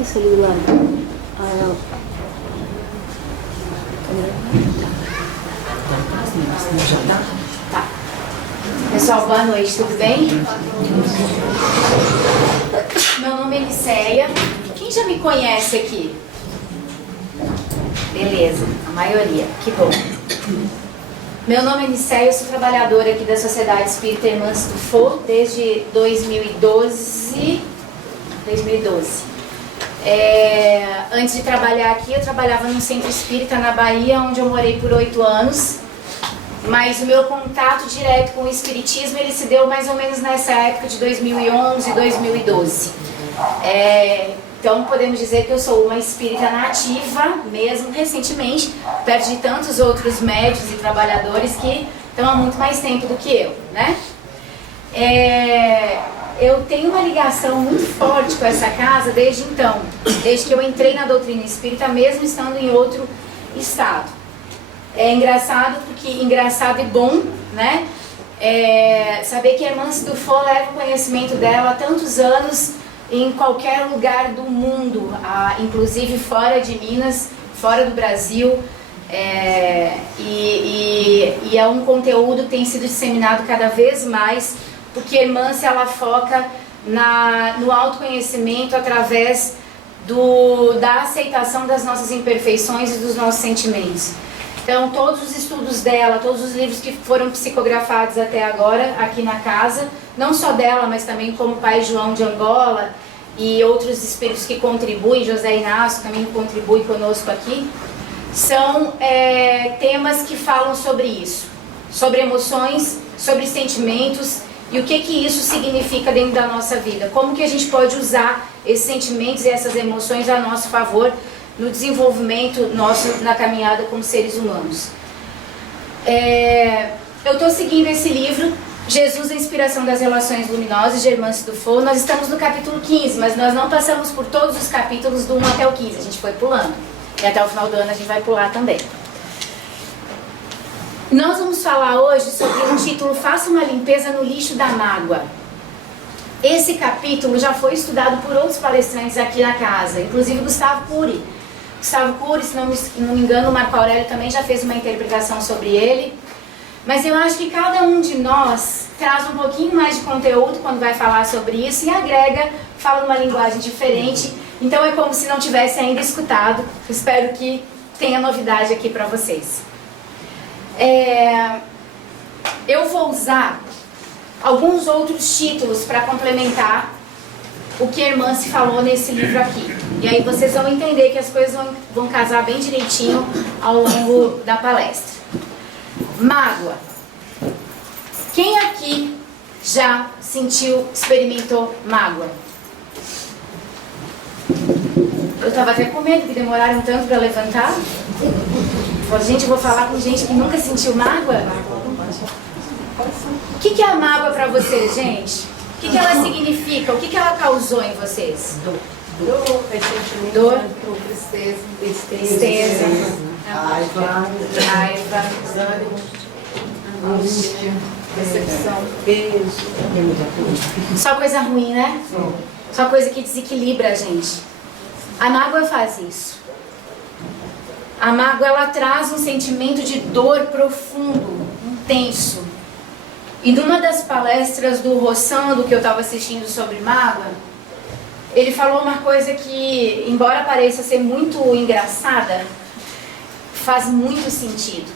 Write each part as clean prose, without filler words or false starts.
é isso ali do lado? Tá. Pessoal, boa noite, tudo bem? Meu nome é Liceia. Quem já me conhece aqui? Beleza, a maioria, que bom. Meu nome é Liceia, eu sou trabalhadora aqui da Sociedade Espírita Irmãs do Fô desde 2012. Antes de trabalhar aqui, eu trabalhava num centro espírita na Bahia, onde eu morei por 8 anos. Mas o meu contato direto com o espiritismo, ele se deu mais ou menos nessa época de 2011, 2012. Então podemos dizer que eu sou uma espírita nativa, mesmo recentemente, perto de tantos outros médios e trabalhadores que estão há muito mais tempo do que eu, né? Eu tenho uma ligação muito forte com essa casa desde então, desde que eu entrei na doutrina espírita, mesmo estando em outro estado. É engraçado e bom, né? Saber que a Irmã do Fô leva o conhecimento dela há tantos anos em qualquer lugar do mundo, inclusive fora de Minas, fora do Brasil. E é um conteúdo que tem sido disseminado cada vez mais, porque a Irmã ela foca no autoconhecimento através da aceitação das nossas imperfeições e dos nossos sentimentos. Então, todos os estudos dela, todos os livros que foram psicografados até agora aqui na casa, não só dela, mas também como o Pai João de Angola e outros espíritos que contribuem, José Inácio também contribui conosco aqui, são temas que falam sobre isso, sobre emoções, sobre sentimentos e o que isso significa dentro da nossa vida, como que a gente pode usar esses sentimentos e essas emoções a nosso favor no desenvolvimento nosso na caminhada como seres humanos. Eu estou seguindo esse livro, Jesus, a Inspiração das Relações Luminosas, de Irmãs do Fô. Nós estamos no capítulo 15, mas nós não passamos por todos os capítulos do 1 até o 15, a gente foi pulando. E até o final do ano a gente vai pular também. Nós vamos falar hoje sobre um título, Faça uma limpeza no lixo da mágoa. Esse capítulo já foi estudado por outros palestrantes aqui na casa, inclusive Gustavo Cury. Gustavo Cury, se não me engano, o Marco Aurélio também já fez uma interpretação sobre ele. Mas eu acho que cada um de nós traz um pouquinho mais de conteúdo quando vai falar sobre isso e agrega, fala numa linguagem diferente. Então é como se não tivesse ainda escutado. Espero que tenha novidade aqui para vocês. Eu vou usar alguns outros títulos para complementar o que a irmã se falou nesse livro aqui. E aí vocês vão entender que as coisas vão casar bem direitinho ao longo da palestra. Mágoa. Quem aqui já experimentou mágoa? Eu tava até com medo que demoraram tanto para levantar. Gente, eu vou falar com gente que nunca sentiu mágoa. O que é a mágoa para vocês, gente? O que ela significa? O que ela causou em vocês? Dor, ressentimento, dor, tristeza, raiva, desânimo, angústia, decepção, beijo. Só coisa ruim, né? Só coisa que desequilibra a gente. A mágoa faz isso. A mágoa, ela traz um sentimento de dor profundo, intenso. E numa das palestras do Rossando que eu estava assistindo sobre mágoa, ele falou uma coisa que, embora pareça ser muito engraçada, faz muito sentido.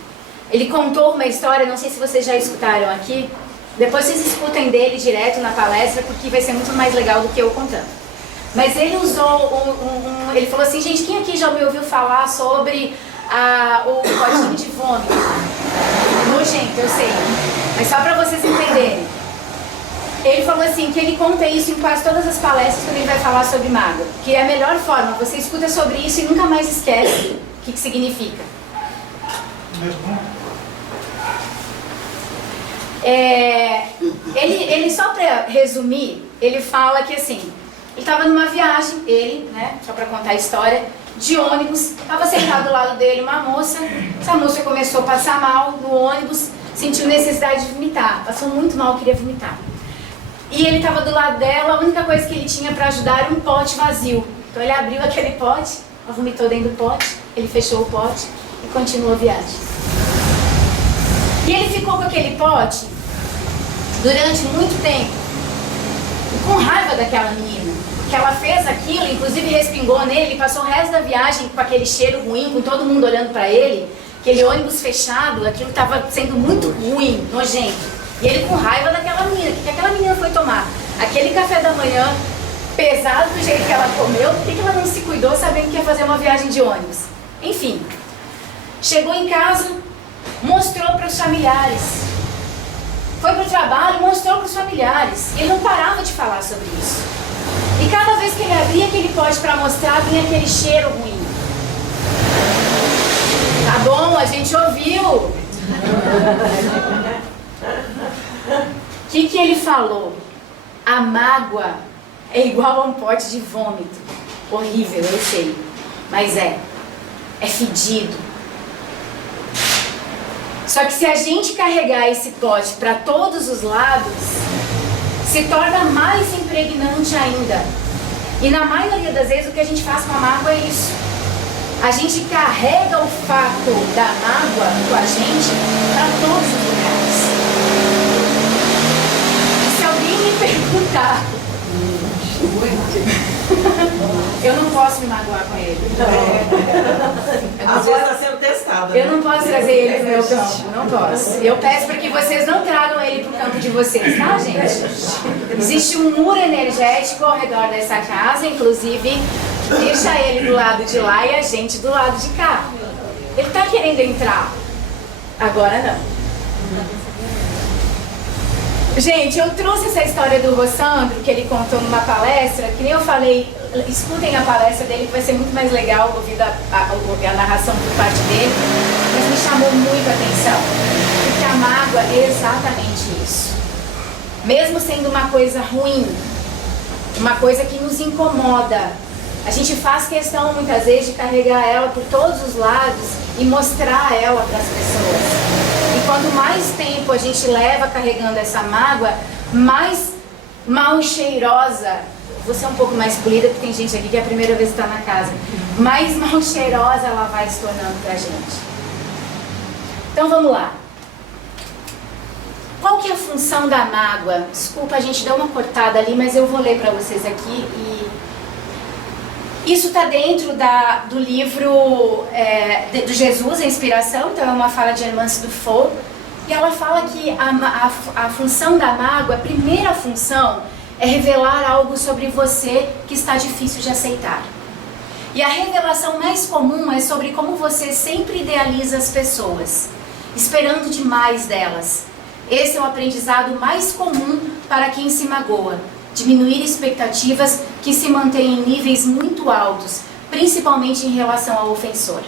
Ele contou uma história, não sei se vocês já escutaram aqui, depois vocês escutem dele direto na palestra, porque vai ser muito mais legal do que eu contando. Mas ele usou ele falou assim, gente, quem aqui já me ouviu falar sobre o potinho de vômito? Nojento, eu sei, mas só para vocês entenderem. Ele falou assim, que ele conta isso em quase todas as palestras quando ele vai falar sobre mágoa. Que é a melhor forma, você escuta sobre isso e nunca mais esquece o que significa. Ele só para resumir, ele fala que assim, ele estava numa viagem, só para contar a história, de ônibus, estava sentado do lado dele uma moça, essa moça começou a passar mal no ônibus, sentiu necessidade de vomitar, passou muito mal, queria vomitar. E ele estava do lado dela, a única coisa que ele tinha para ajudar era um pote vazio. Então ele abriu aquele pote, ela vomitou dentro do pote, ele fechou o pote e continuou a viagem. E ele ficou com aquele pote durante muito tempo, com raiva daquela menina, porque ela fez aquilo, inclusive respingou nele, passou o resto da viagem com aquele cheiro ruim, com todo mundo olhando para ele, aquele ônibus fechado, aquilo estava sendo muito ruim, nojento. E ele com raiva daquela menina. O que aquela menina foi tomar? Aquele café da manhã, pesado do jeito que ela comeu, por que ela não se cuidou sabendo que ia fazer uma viagem de ônibus? Enfim, chegou em casa, mostrou para os familiares. Foi para o trabalho, mostrou para os familiares. Ele não parava de falar sobre isso. E cada vez que ele abria aquele pote para mostrar, vinha aquele cheiro ruim. Tá bom, a gente ouviu. O que ele falou? A mágoa é igual a um pote de vômito. Horrível, eu sei. Mas é fedido. Só que se a gente carregar esse pote para todos os lados, se torna mais impregnante ainda. E na maioria das vezes o que a gente faz com a mágoa é isso. A gente carrega o fato da mágoa com a gente para todos os lugares. E se alguém me perguntar, eu não posso me magoar com ele. Às vezes está sendo testado. Eu não posso trazer ele pro meu campo, não posso. Eu peço para que vocês não tragam ele pro campo de vocês, tá, gente? Existe um muro energético ao redor dessa casa, inclusive, deixa ele do lado de lá e a gente do lado de cá. Ele tá querendo entrar. Agora não. Gente, eu trouxe essa história do Rossandro, que ele contou numa palestra, que nem eu falei, escutem a palestra dele, que vai ser muito mais legal ouvir a narração por parte dele, mas me chamou muito a atenção, porque a mágoa é exatamente isso. Mesmo sendo uma coisa ruim, uma coisa que nos incomoda, a gente faz questão muitas vezes de carregar ela por todos os lados e mostrar ela para as pessoas. E quanto mais tempo a gente leva carregando essa mágoa, mais mal cheirosa, vou ser um pouco mais polida porque tem gente aqui que é a primeira vez que está na casa, mais mal cheirosa ela vai se tornando pra gente. Então vamos lá. Qual que é a função da mágoa? Desculpa, a gente deu uma cortada ali, mas eu vou ler para vocês aqui. Isso está dentro do livro do Jesus, a Inspiração, então é uma fala de Hermance Dufault, e ela fala que a função da mágoa, a primeira função, é revelar algo sobre você que está difícil de aceitar. E a revelação mais comum é sobre como você sempre idealiza as pessoas, esperando demais delas. Esse é o aprendizado mais comum para quem se magoa. Diminuir expectativas que se mantêm em níveis muito altos, principalmente em relação ao ofensor.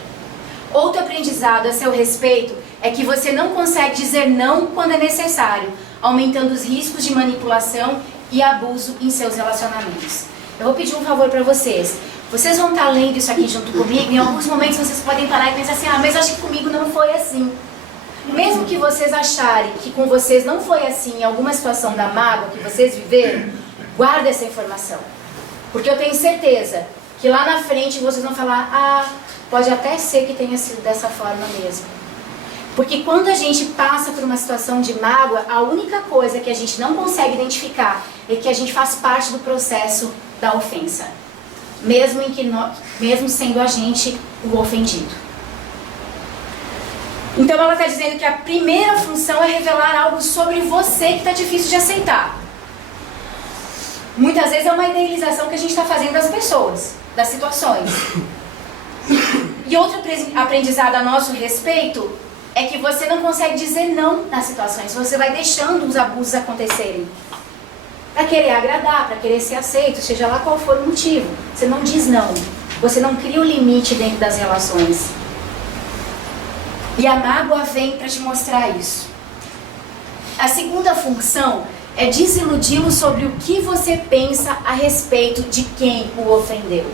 Outro aprendizado a seu respeito é que você não consegue dizer não quando é necessário, aumentando os riscos de manipulação e abuso em seus relacionamentos. Eu vou pedir um favor para vocês. Vocês vão estar lendo isso aqui junto comigo, em alguns momentos vocês podem parar e pensar assim, mas acho que comigo não foi assim. Mesmo que vocês acharem que com vocês não foi assim em alguma situação da mágoa que vocês viveram, guarda essa informação. Porque eu tenho certeza que lá na frente vocês vão falar, pode até ser que tenha sido dessa forma mesmo. Porque quando a gente passa por uma situação de mágoa, a única coisa que a gente não consegue identificar é que a gente faz parte do processo da ofensa. Mesmo sendo a gente o ofendido. Então ela está dizendo que a primeira função é revelar algo sobre você que está difícil de aceitar. Muitas vezes é uma idealização que a gente está fazendo das pessoas, das situações. E outro aprendizado a nosso respeito é que você não consegue dizer não nas situações. Você vai deixando os abusos acontecerem. Para querer agradar, para querer ser aceito, seja lá qual for o motivo. Você não diz não. Você não cria um limite dentro das relações. E a mágoa vem para te mostrar isso. A segunda função é desiludi-lo sobre o que você pensa a respeito de quem o ofendeu.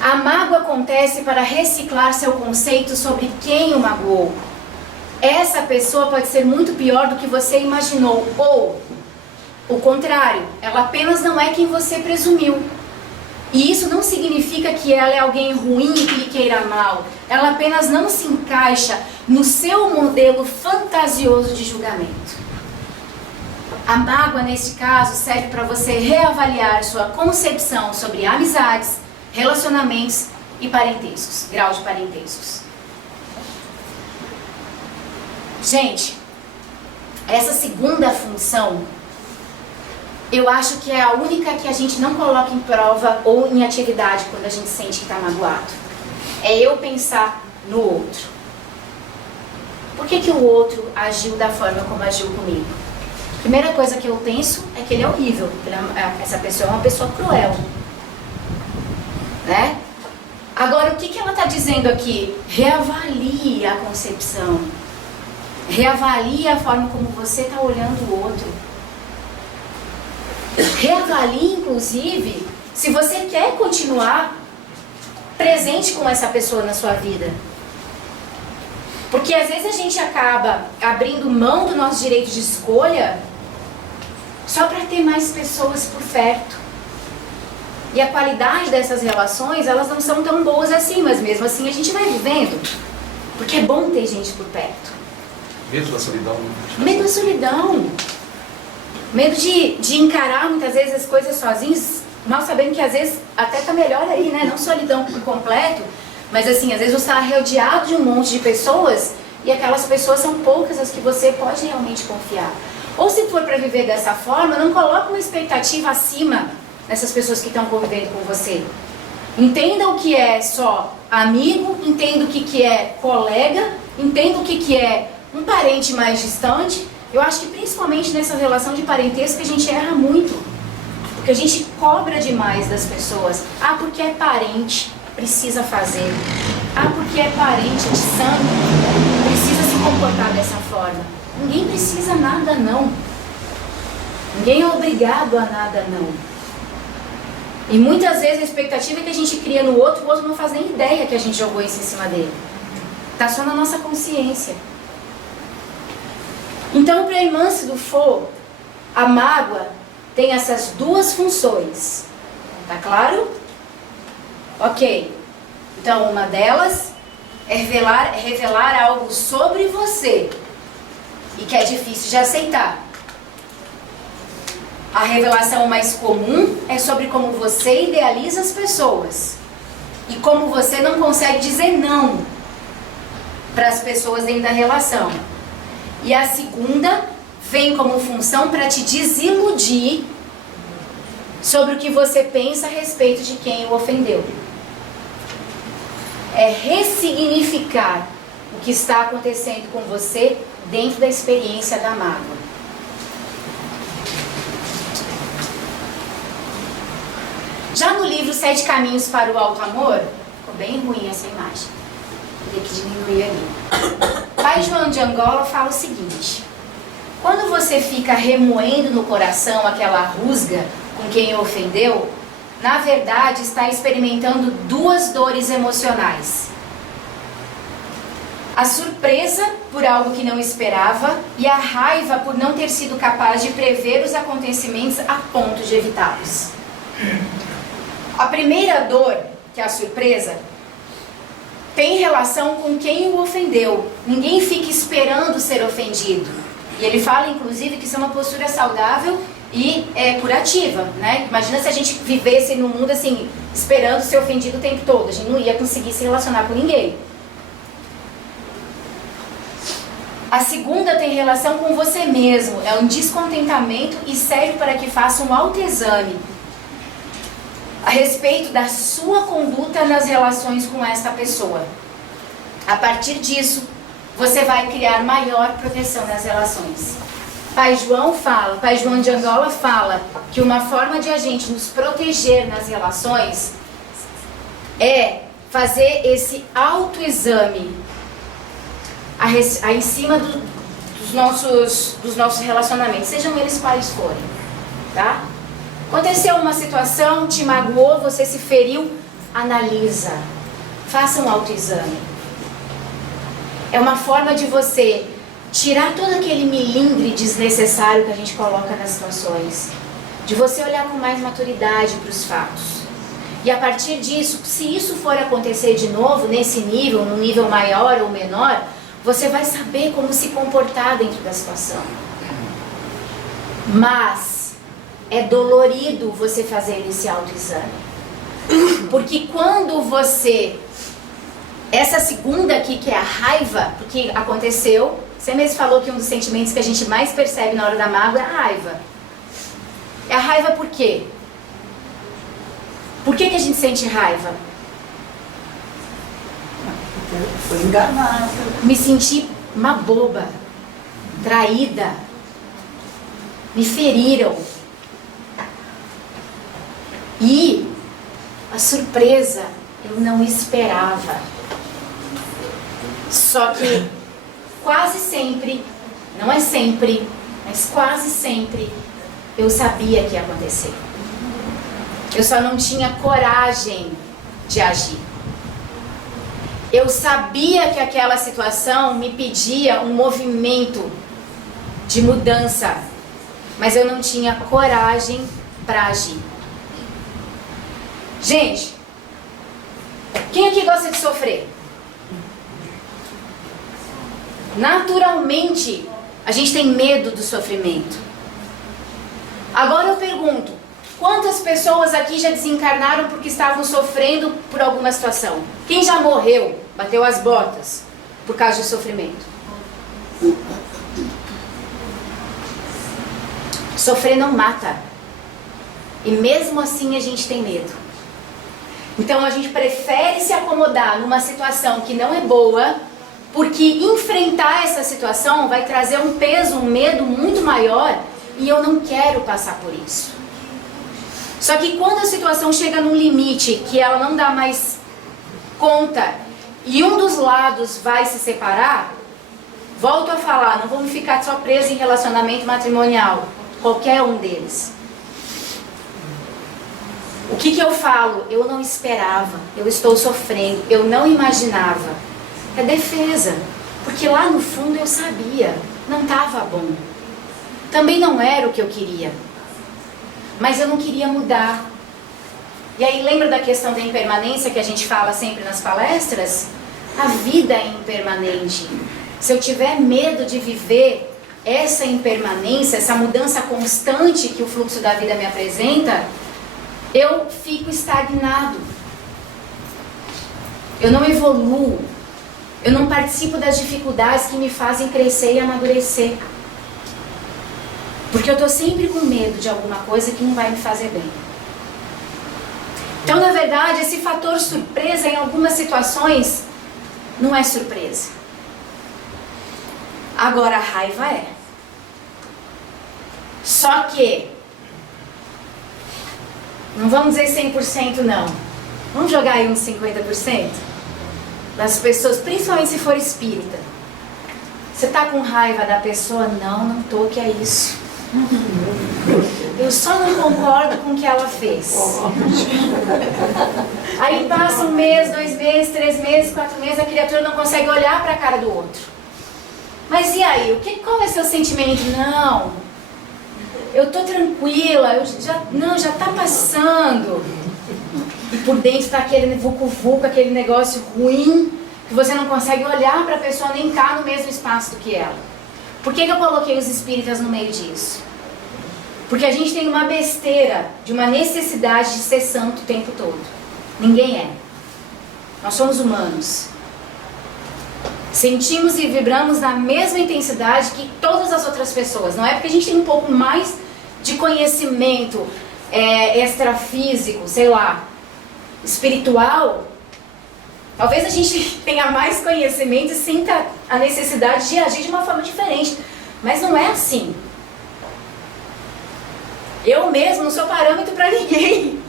A mágoa acontece para reciclar seu conceito sobre quem o magoou. Essa pessoa pode ser muito pior do que você imaginou, ou O contrário, ela apenas não é quem você presumiu. E isso não significa que ela é alguém ruim e que lhe queira mal. Ela apenas não se encaixa no seu modelo fantasioso de julgamento. A mágoa, nesse caso, serve para você reavaliar sua concepção sobre amizades, relacionamentos e parentescos, grau de parentescos. Gente, essa segunda função, eu acho que é a única que a gente não coloca em prova ou em atividade quando a gente sente que está magoado. É eu pensar no outro. Por que que o outro agiu da forma como agiu comigo? Primeira coisa que eu penso é que ele é horrível. Essa pessoa é uma pessoa cruel. Né? Agora, o que que ela está dizendo aqui? Reavalie a concepção. Reavalie a forma como você está olhando o outro. Reavalie, inclusive, se você quer continuar presente com essa pessoa na sua vida. Porque às vezes a gente acaba abrindo mão do nosso direito de escolha só para ter mais pessoas por perto. E a qualidade dessas relações, elas não são tão boas assim, mas mesmo assim a gente vai vivendo. Porque é bom ter gente por perto. Medo da solidão. Medo da solidão. Medo de encarar muitas vezes as coisas sozinhos, mal sabendo que às vezes até tá melhor aí, né? Não solidão por completo, mas assim, às vezes você está rodeado de um monte de pessoas e aquelas pessoas são poucas as que você pode realmente confiar. Ou se for para viver dessa forma, não coloque uma expectativa acima nessas pessoas que estão convivendo com você. Entenda o que é só amigo, entenda o que é colega, entenda o que é um parente mais distante. Eu acho que principalmente nessa relação de parentesco a gente erra muito. Porque a gente cobra demais das pessoas. Ah, porque é parente, precisa fazer. Ah, porque é parente de sangue, precisa se comportar dessa forma. Ninguém precisa nada, não. Ninguém é obrigado a nada, não. E muitas vezes a expectativa que a gente cria no outro, o outro não faz nem ideia que a gente jogou isso em cima dele. Está só na nossa consciência. Então, para a irmã Sidufo, a mágoa tem essas duas funções. Tá claro? Ok. Então, uma delas é revelar algo sobre você e que é difícil de aceitar. A revelação mais comum é sobre como você idealiza as pessoas e como você não consegue dizer não para as pessoas dentro da relação. E a segunda vem como função para te desiludir sobre o que você pensa a respeito de quem o ofendeu. É ressignificar o que está acontecendo com você dentro da experiência da mágoa. Já no livro 7 Caminhos para o Alto Amor, ficou bem ruim essa imagem. Teria que diminuir ali. Pai João de Angola fala o seguinte: quando você fica remoendo no coração aquela rusga com quem o ofendeu, na verdade está experimentando duas dores emocionais. A surpresa por algo que não esperava e a raiva por não ter sido capaz de prever os acontecimentos a ponto de evitá-los. A primeira dor, que é a surpresa, tem relação com quem o ofendeu. Ninguém fica esperando ser ofendido. E ele fala, inclusive, que isso é uma postura saudável e curativa, né? Imagina se a gente vivesse no mundo assim, esperando ser ofendido o tempo todo. A gente não ia conseguir se relacionar com ninguém. A segunda tem relação com você mesmo. É um descontentamento e serve para que faça um autoexame a respeito da sua conduta nas relações com esta pessoa. A partir disso, você vai criar maior proteção nas relações. Pai João de Angola fala que uma forma de a gente nos proteger nas relações é fazer esse autoexame em cima dos nossos relacionamentos, sejam eles quais forem, tá? Aconteceu uma situação, te magoou, você se feriu, analisa, faça um autoexame. É uma forma de você tirar todo aquele milindre desnecessário que a gente coloca nas situações, de você olhar com mais maturidade para os fatos. E a partir disso, se isso for acontecer de novo, nesse nível, num nível maior ou menor, você vai saber como se comportar dentro da situação. Mas é dolorido você fazer esse autoexame. Porque quando você... Essa segunda aqui, que é a raiva, porque aconteceu, você mesmo falou que um dos sentimentos que a gente mais percebe na hora da mágoa é a raiva. É a raiva por quê? Por que a gente sente raiva? Foi enganado. Me senti uma boba, traída, me feriram. E a surpresa, eu não esperava. Só que quase sempre, não é sempre, mas quase sempre, eu sabia que ia acontecer. Eu só não tinha coragem de agir. Eu sabia que aquela situação me pedia um movimento de mudança, mas eu não tinha coragem para agir. Gente, quem aqui gosta de sofrer? Naturalmente, a gente tem medo do sofrimento. Agora eu pergunto, quantas pessoas aqui já desencarnaram porque estavam sofrendo por alguma situação? Quem já morreu, bateu as botas por causa de sofrimento? Sofrer não mata. E mesmo assim a gente tem medo. Então a gente prefere se acomodar numa situação que não é boa, porque enfrentar essa situação vai trazer um peso, um medo muito maior, e eu não quero passar por isso. Só que quando a situação chega num limite que ela não dá mais conta e um dos lados vai se separar, volto a falar, não vamos ficar só presos em relacionamento matrimonial, qualquer um deles. O que eu falo? Eu não esperava, eu estou sofrendo, eu não imaginava. É defesa, porque lá no fundo eu sabia, não estava bom. Também não era o que eu queria. Mas eu não queria mudar. E aí lembra da questão da impermanência que a gente fala sempre nas palestras? A vida é impermanente. Se eu tiver medo de viver essa impermanência, essa mudança constante que o fluxo da vida me apresenta, eu fico estagnado. Eu não evoluo. Eu não participo das dificuldades que me fazem crescer e amadurecer. Porque eu estou sempre com medo de alguma coisa que não vai me fazer bem. Então, na verdade, esse fator surpresa em algumas situações não é surpresa. Agora, a raiva é. Só que, não vamos dizer 100% não. Vamos jogar aí uns 50%? Das pessoas, principalmente se for espírita. Você está com raiva da pessoa? Não estou, que é isso. Eu só não concordo com o que ela fez. Aí passa um mês, 2 meses, 3 meses, 4 meses, a criatura não consegue olhar para a cara do outro. Mas e aí? Qual é seu sentimento? Não, eu tô tranquila, já tá passando. E por dentro está aquele vucu-vucu, aquele negócio ruim, que você não consegue olhar para a pessoa, nem tá no mesmo espaço do que ela. Por que eu coloquei os espíritas no meio disso? Porque a gente tem uma besteira de uma necessidade de ser santo o tempo todo. Ninguém é. Nós somos humanos. Sentimos e vibramos na mesma intensidade que todas as outras pessoas. Não é porque a gente tem um pouco mais de conhecimento extrafísico, sei lá, espiritual. Talvez a gente tenha mais conhecimento e sinta a necessidade de agir de uma forma diferente. Mas não é assim. Eu mesmo não sou parâmetro para ninguém.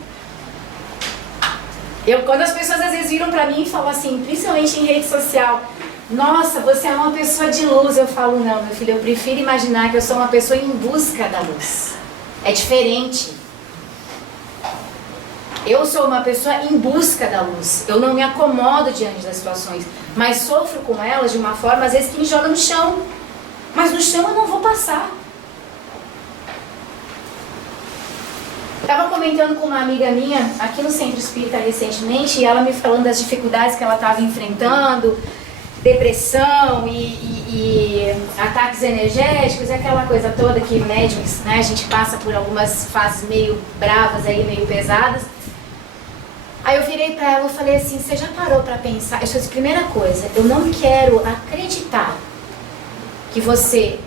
Quando as pessoas às vezes viram para mim e falam assim, principalmente em rede social, nossa, você é uma pessoa de luz. Eu falo, não, meu filho, eu prefiro imaginar que eu sou uma pessoa em busca da luz. É diferente. Eu sou uma pessoa em busca da luz. Eu não me acomodo diante das situações, mas sofro com elas de uma forma, às vezes, que me joga no chão. Mas no chão eu não vou passar. Estava comentando com uma amiga minha aqui no Centro Espírita recentemente, e ela me falando das dificuldades que ela estava enfrentando, depressão e ataques energéticos, aquela coisa toda que médicos, né, a gente passa por algumas fases meio bravas aí, meio pesadas. Aí eu virei para ela e falei assim, você já parou para pensar? Eu disse, primeira coisa, eu não quero acreditar que você,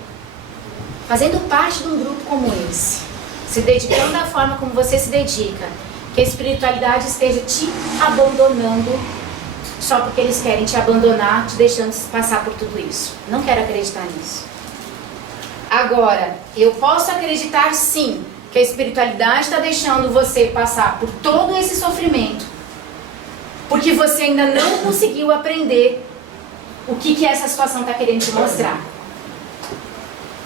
fazendo parte de um grupo como esse, se dedicando da forma como você se dedica, que a espiritualidade esteja te abandonando só porque eles querem te abandonar, te deixando passar por tudo isso. Não quero acreditar nisso. Agora, eu posso acreditar sim, que a espiritualidade está deixando você passar por todo esse sofrimento, porque você ainda não conseguiu aprender o que essa situação está querendo te mostrar.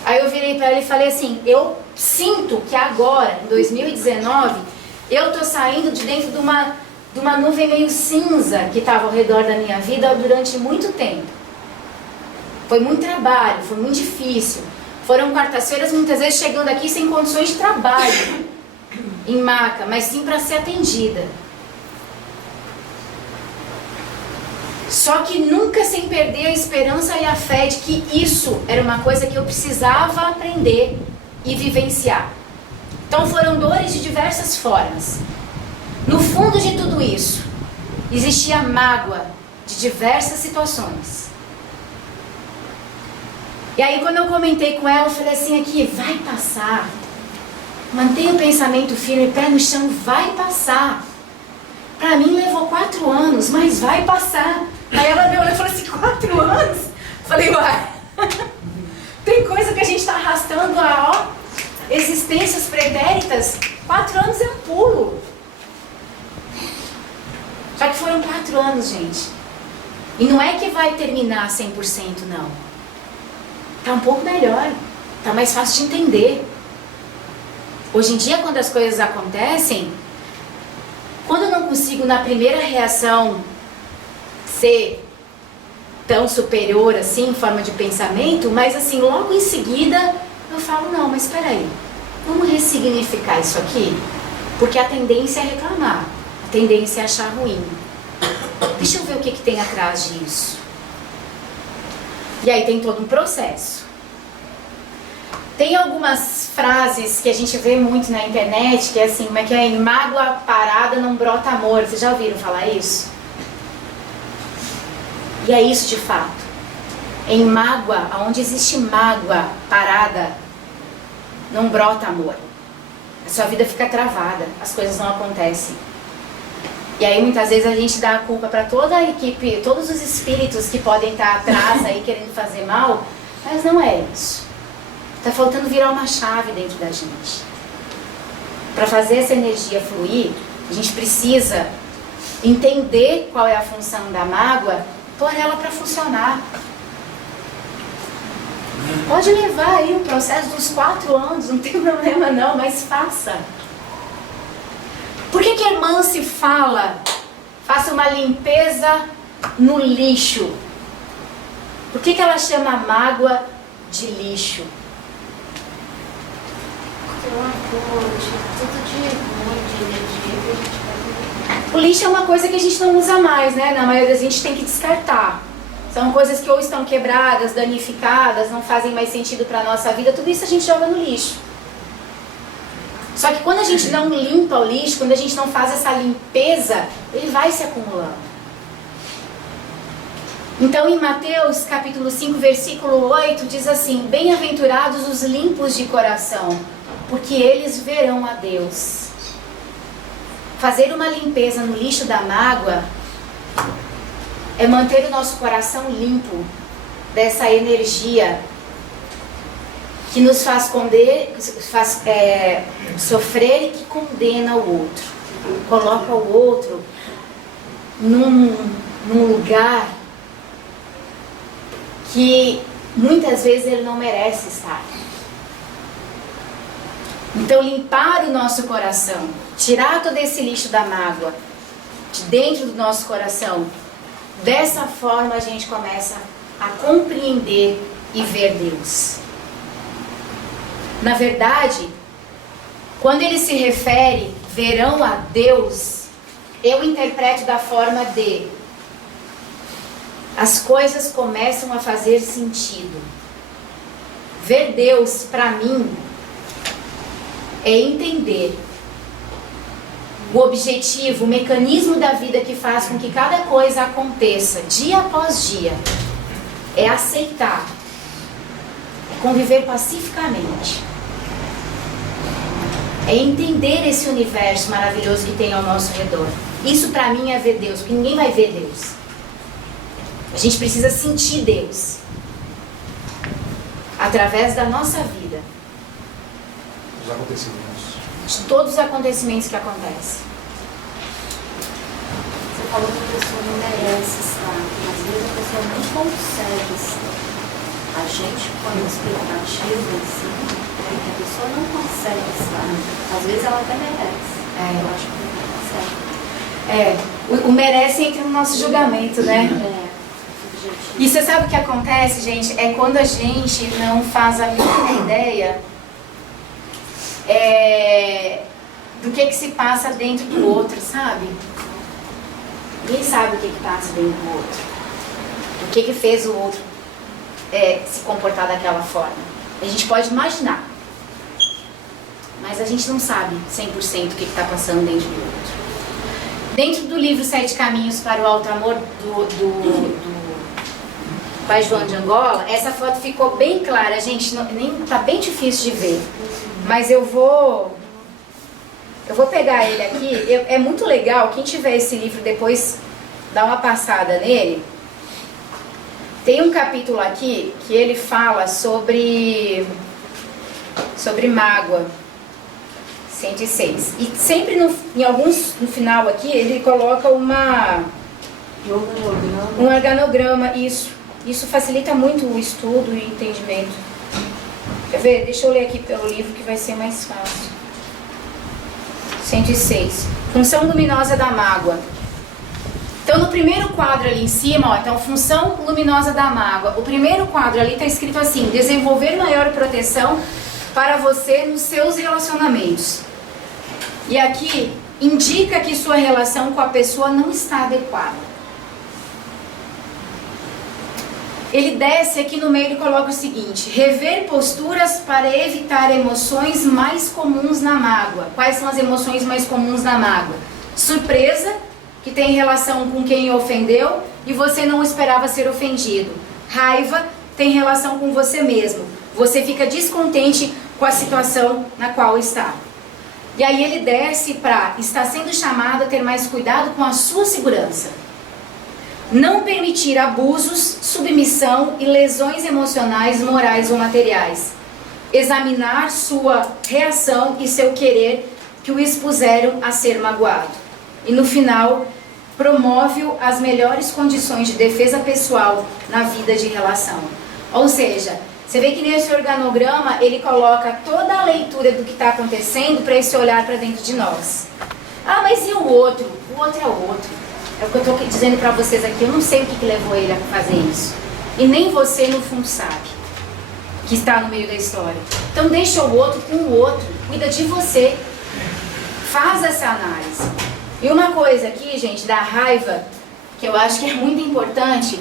Aí eu virei para ela e falei assim, eu sinto que agora, em 2019, eu estou saindo de dentro de uma nuvem meio cinza que estava ao redor da minha vida durante muito tempo. Foi muito trabalho, foi muito difícil. Foram quartas-feiras muitas vezes chegando aqui sem condições de trabalho, em maca, mas sim para ser atendida. Só que nunca sem perder a esperança e a fé de que isso era uma coisa que eu precisava aprender e vivenciar. Então foram dores de diversas formas. No fundo de tudo isso, existia mágoa de diversas situações. E aí quando eu comentei com ela, eu falei assim, aqui, vai passar. Mantenha o pensamento firme, pé no chão, vai passar. Pra mim levou 4 anos, mas vai passar. Aí ela me olhou e falou assim, 4 anos? Falei, uai, tem coisa que a gente está arrastando há existências pretéritas. 4 anos é um pulo. Só que foram 4 anos, gente. E não é que vai terminar 100%, não. Tá um pouco melhor. Tá mais fácil de entender. Hoje em dia, quando as coisas acontecem, quando eu não consigo, na primeira reação, ser tão superior assim, em forma de pensamento, mas assim, logo em seguida, eu falo, não, mas espera aí, vamos ressignificar isso aqui? Porque a tendência é reclamar, a tendência é achar ruim. Deixa eu ver o que tem atrás disso. E aí tem todo um processo. Tem algumas frases que a gente vê muito na internet, que é assim, como é que é? Em mágoa parada não brota amor. Vocês já ouviram falar isso? E é isso de fato. Em mágoa, onde existe mágoa parada, não brota amor. A sua vida fica travada, as coisas não acontecem. E aí muitas vezes a gente dá a culpa para toda a equipe, todos os espíritos que podem estar atrás aí querendo fazer mal, mas não é isso. Está faltando virar uma chave dentro da gente. Para fazer essa energia fluir, a gente precisa entender qual é a função da mágoa, pôr ela para funcionar. Pode levar aí um processo dos 4 anos, não tem problema não, mas faça. Por que a irmã se fala, faça uma limpeza no lixo? Por que ela chama a mágoa de lixo? O lixo é uma coisa que a gente não usa mais, né? Na maioria das vezes a gente tem que descartar. São coisas que ou estão quebradas, danificadas, não fazem mais sentido para a nossa vida. Tudo isso a gente joga no lixo. Só que quando a gente não limpa o lixo, quando a gente não faz essa limpeza, ele vai se acumulando. Então em Mateus capítulo 5, versículo 8, diz assim, bem-aventurados os limpos de coração, porque eles verão a Deus. Fazer uma limpeza no lixo da mágoa é manter o nosso coração limpo dessa energia que nos faz sofrer e que condena o outro. Coloca o outro num lugar que muitas vezes ele não merece estar. Então limpar o nosso coração, tirar todo esse lixo da mágoa de dentro do nosso coração, dessa forma a gente começa a compreender e ver Deus. Na verdade, quando ele se refere, verão a Deus, eu interpreto da forma de as coisas começam a fazer sentido. Ver Deus, para mim, é entender o objetivo, o mecanismo da vida que faz com que cada coisa aconteça dia após dia. É aceitar, é conviver pacificamente, é entender esse universo maravilhoso que tem ao nosso redor. Isso para mim é ver Deus, porque ninguém vai ver Deus. A gente precisa sentir Deus através da nossa vida. Os acontecimentos. De todos os acontecimentos que acontecem. Você falou que a pessoa não merece estar, mas às vezes a pessoa não consegue estar. A gente põe uma expectativa em cima, que a pessoa não consegue estar. Às vezes ela até merece. Eu acho que não consegue. O merece entra no nosso julgamento, né? Subjetivo. E você sabe o que acontece, gente? É quando a gente não faz a mínima ideia do que se passa dentro do outro, sabe? Ninguém sabe o que passa dentro do outro. O que fez o outro se comportar daquela forma. A gente pode imaginar, mas a gente não sabe 100% o que está passando dentro do outro. Dentro do livro 7 Caminhos para o Alto Amor, do Pai João de Angola, essa foto ficou bem clara, gente, tá bem difícil de ver, mas eu vou pegar ele aqui. É muito legal, quem tiver esse livro depois dá uma passada nele. Tem um capítulo aqui que ele fala sobre mágoa, 106, e sempre no final aqui ele coloca um organograma. Isso facilita muito o estudo e o entendimento. Quer ver? Deixa eu ler aqui pelo livro que vai ser mais fácil. 106. Função luminosa da mágoa. Então, no primeiro quadro ali em cima, então, função luminosa da mágoa. O primeiro quadro ali está escrito assim: desenvolver maior proteção para você nos seus relacionamentos. E aqui indica que sua relação com a pessoa não está adequada. Ele desce aqui no meio e coloca o seguinte: rever posturas para evitar emoções mais comuns na mágoa. Quais são as emoções mais comuns na mágoa? Surpresa, que tem relação com quem ofendeu e você não esperava ser ofendido. Raiva, tem relação com você mesmo. Você fica descontente com a situação na qual está. E aí ele desce para estar sendo chamado a ter mais cuidado com a sua segurança. Não permitir abusos, submissão e lesões emocionais, morais ou materiais. Examinar sua reação e seu querer que o expuseram a ser magoado. E no final, promove as melhores condições de defesa pessoal na vida de relação. Ou seja, você vê que nesse organograma ele coloca toda a leitura do que está acontecendo para esse olhar para dentro de nós. Ah, mas e o outro? O outro é o outro. É o que eu estou dizendo para vocês aqui. Eu não sei o que levou ele a fazer isso. E nem você, no fundo, sabe. Que está no meio da história. Então deixa o outro com o outro. Cuida de você. Faz essa análise. E uma coisa aqui, gente, da raiva, que eu acho que é muito importante.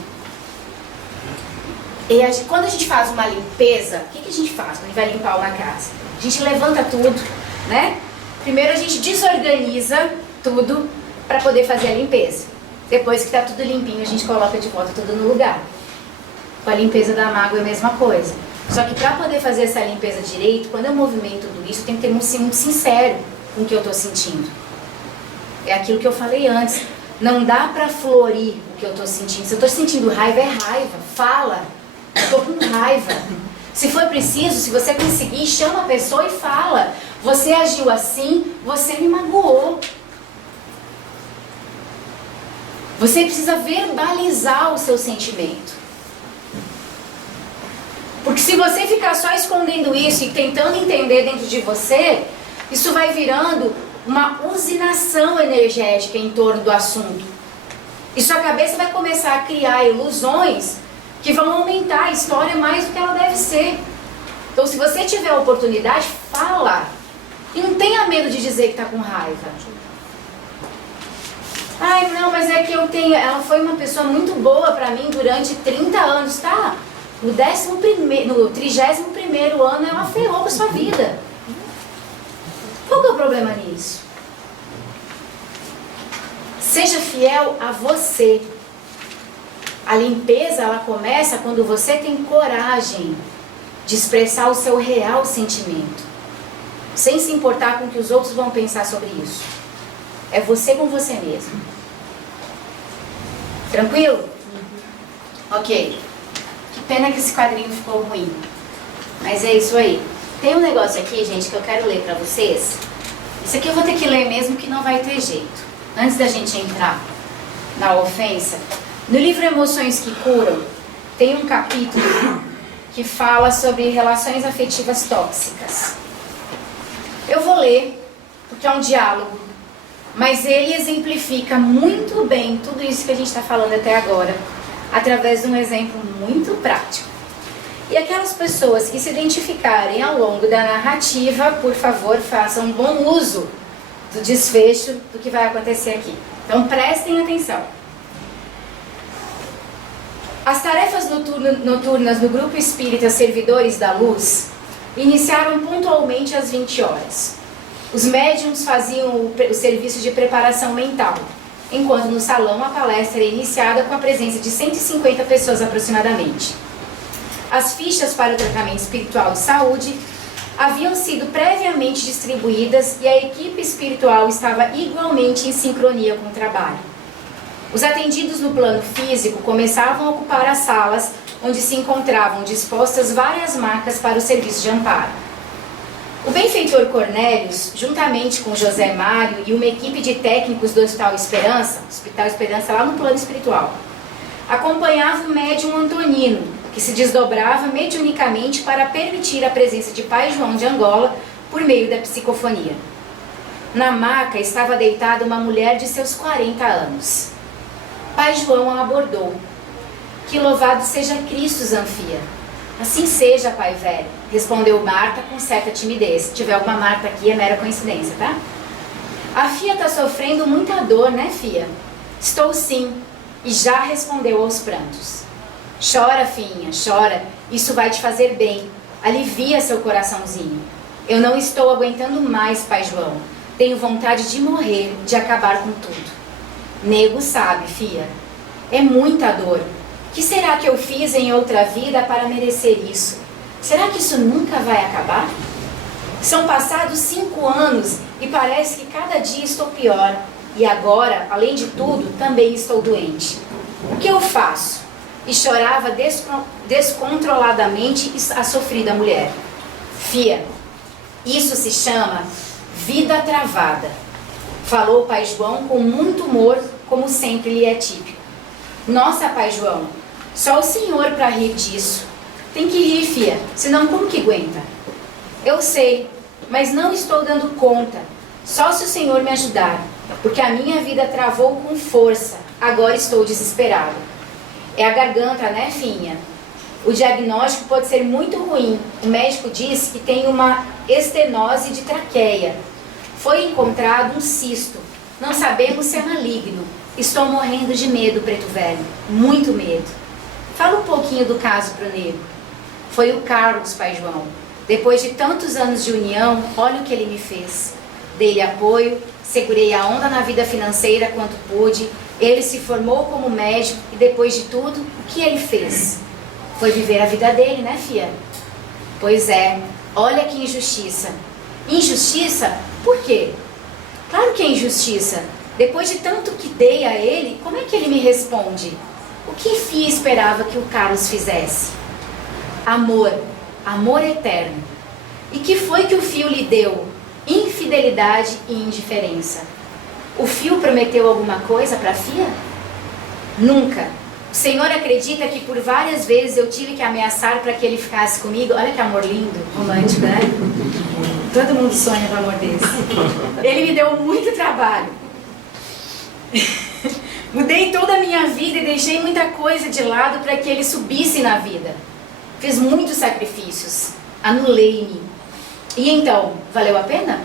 Quando a gente faz uma limpeza, o que a gente faz quando a gente vai limpar uma casa? A gente levanta tudo, né? Primeiro a gente desorganiza tudo para poder fazer a limpeza. Depois que está tudo limpinho, a gente coloca de volta tudo no lugar. Com a limpeza da mágoa é a mesma coisa. Só que para poder fazer essa limpeza direito, quando eu movimento tudo isso, eu tenho que ser muito sincero com o que eu estou sentindo. É aquilo que eu falei antes. Não dá para florir o que eu estou sentindo. Se eu estou sentindo raiva, é raiva. Fala. Estou com raiva. Se for preciso, se você conseguir, chama a pessoa e fala: você agiu assim, você me magoou. Você precisa verbalizar o seu sentimento. Porque se você ficar só escondendo isso e tentando entender dentro de você, isso vai virando uma usinação energética em torno do assunto. E sua cabeça vai começar a criar ilusões que vão aumentar a história mais do que ela deve ser. Então, se você tiver a oportunidade, fala. E não tenha medo de dizer que está com raiva. Ai, não, mas é que eu tenho... Ela foi uma pessoa muito boa para mim durante 30 anos, tá? No 31º ano, ela ferrou com a sua vida. Qual que é o problema nisso? Seja fiel a você. A limpeza, ela começa quando você tem coragem de expressar o seu real sentimento, sem se importar com o que os outros vão pensar sobre isso. É você com você mesmo. Tranquilo? Ok. Que pena que esse quadrinho ficou ruim. Mas é isso aí. Tem um negócio aqui, gente, que eu quero ler pra vocês. Isso aqui eu vou ter que ler mesmo, que não vai ter jeito. Antes da gente entrar na ofensa, no livro Emoções que Curam, tem um capítulo que fala sobre relações afetivas tóxicas. Eu vou ler, porque é um diálogo, mas ele exemplifica muito bem tudo isso que a gente está falando até agora, através de um exemplo muito prático. E aquelas pessoas que se identificarem ao longo da narrativa, por favor, façam um bom uso do desfecho do que vai acontecer aqui. Então prestem atenção. As tarefas noturnas no Grupo Espírita Servidores da Luz iniciaram pontualmente às 20 horas. Os médiuns faziam o serviço de preparação mental, enquanto no salão a palestra era iniciada com a presença de 150 pessoas aproximadamente. As fichas para o tratamento espiritual de saúde haviam sido previamente distribuídas e a equipe espiritual estava igualmente em sincronia com o trabalho. Os atendidos no plano físico começavam a ocupar as salas onde se encontravam dispostas várias macas para o serviço de amparo. O benfeitor Cornélios, juntamente com José Mário e uma equipe de técnicos do Hospital Esperança lá no plano espiritual, acompanhava o médium Antonino, que se desdobrava mediunicamente para permitir a presença de Pai João de Angola por meio da psicofonia. Na maca estava deitada uma mulher de seus 40 anos. Pai João a abordou. Que louvado seja Cristo, Zanfia. Assim seja, pai velho, respondeu Marta com certa timidez. Se tiver alguma Marta aqui, é mera coincidência, tá? A Fia está sofrendo muita dor, né, Fia? Estou sim, e já respondeu aos prantos. Chora, Finha, chora, isso vai te fazer bem, alivia seu coraçãozinho. Eu não estou aguentando mais, pai João, tenho vontade de morrer, de acabar com tudo. Nego sabe, Fia, é muita dor. O que será que eu fiz em outra vida para merecer isso? Será que isso nunca vai acabar? São passados 5 anos e parece que cada dia estou pior. E agora, além de tudo, também estou doente. O que eu faço? E chorava descontroladamente a sofrida mulher. Fia, isso se chama vida travada. Falou o pai João com muito humor, como sempre lhe é típico. Nossa, pai João, só o senhor para rir disso. Tem que rir, Fia, senão como que aguenta? Eu sei, mas não estou dando conta. Só se o senhor me ajudar, porque a minha vida travou com força. Agora estou desesperado. É a garganta, né, Finha? O diagnóstico pode ser muito ruim. O médico disse que tem uma estenose de traqueia. Foi encontrado um cisto. Não sabemos se é maligno. Estou morrendo de medo, preto velho. Muito medo. Fala um pouquinho do caso pro nego. Foi o Carlos, pai João. Depois de tantos anos de união, olha o que ele me fez. Dei-lhe apoio, segurei a onda na vida financeira quanto pude. Ele se formou como médico e depois de tudo, o que ele fez? Foi viver a vida dele, né, Fia? Pois é, olha que injustiça. Injustiça? Por quê? Claro que é injustiça. Depois de tanto que dei a ele, como é que ele me responde? O que Fia esperava que o Carlos fizesse? Amor, amor eterno. E que foi que o Fio lhe deu? Infidelidade e indiferença. O Fio prometeu alguma coisa para a Fia? Nunca. O Senhor acredita que por várias vezes eu tive que ameaçar para que ele ficasse comigo? Olha que amor lindo, romântico, né? Todo mundo sonha com amor desse. Ele me deu muito trabalho. Mudei toda a minha vida e deixei muita coisa de lado para que ele subisse na vida. Fiz muitos sacrifícios. Anulei-me. E então, valeu a pena?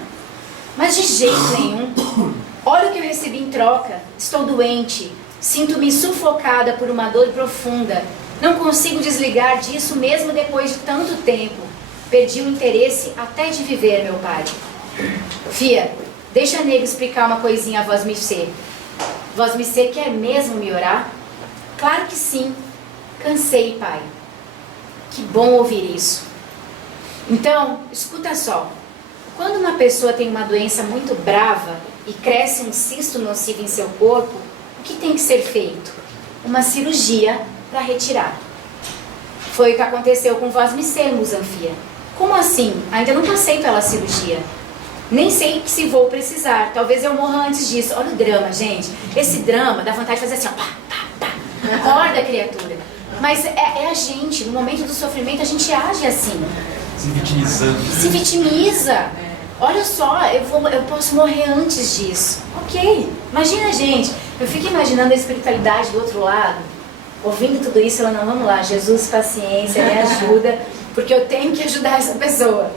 Mas de jeito nenhum. Olha o que eu recebi em troca. Estou doente. Sinto-me sufocada por uma dor profunda. Não consigo desligar disso mesmo depois de tanto tempo. Perdi o interesse até de viver, meu pai. Fia, deixa a nego explicar uma coisinha a vós-me-sê. Vós-me-sê quer mesmo me orar? Claro que sim. Cansei, pai. Que bom ouvir isso. Então, escuta só. Quando uma pessoa tem uma doença muito brava e cresce um cisto nocivo em seu corpo, o que tem que ser feito? Uma cirurgia para retirar. Foi o que aconteceu com vós-me-sê, Musanfia. Como assim? Ainda não passei pela cirurgia. Nem sei se vou precisar. Talvez eu morra antes disso. Olha o drama, gente. Esse drama dá vontade de fazer assim, ó. Pá, pá, pá. Acorda, criatura. Mas é a gente, no momento do sofrimento, a gente age assim. Se vitimizando. Se vitimiza. Olha só, eu posso morrer antes disso. Ok. Imagina, gente. Eu fico imaginando a espiritualidade do outro lado. Ouvindo tudo isso, ela não, vamos lá, Jesus, paciência, me ajuda. Porque eu tenho que ajudar essa pessoa.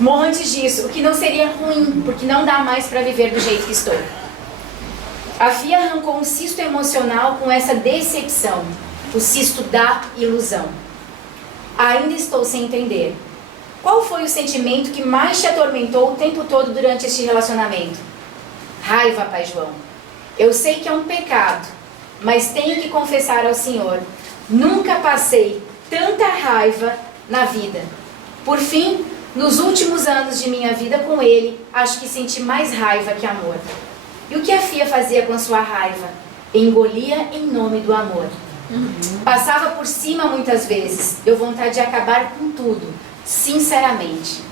Morro antes disso, o que não seria ruim, porque não dá mais para viver do jeito que estou. A Fia arrancou um cisto emocional com essa decepção, o cisto da ilusão. Ainda estou sem entender. Qual foi o sentimento que mais te atormentou o tempo todo durante este relacionamento? Raiva, pai João. Eu sei que é um pecado, mas tenho que confessar ao Senhor. Nunca passei tanta raiva na vida. Por fim, nos últimos anos de minha vida com ele, acho que senti mais raiva que amor. E o que a Fia fazia com sua raiva? Engolia em nome do amor. Passava por cima muitas vezes. Deu vontade de acabar com tudo, sinceramente.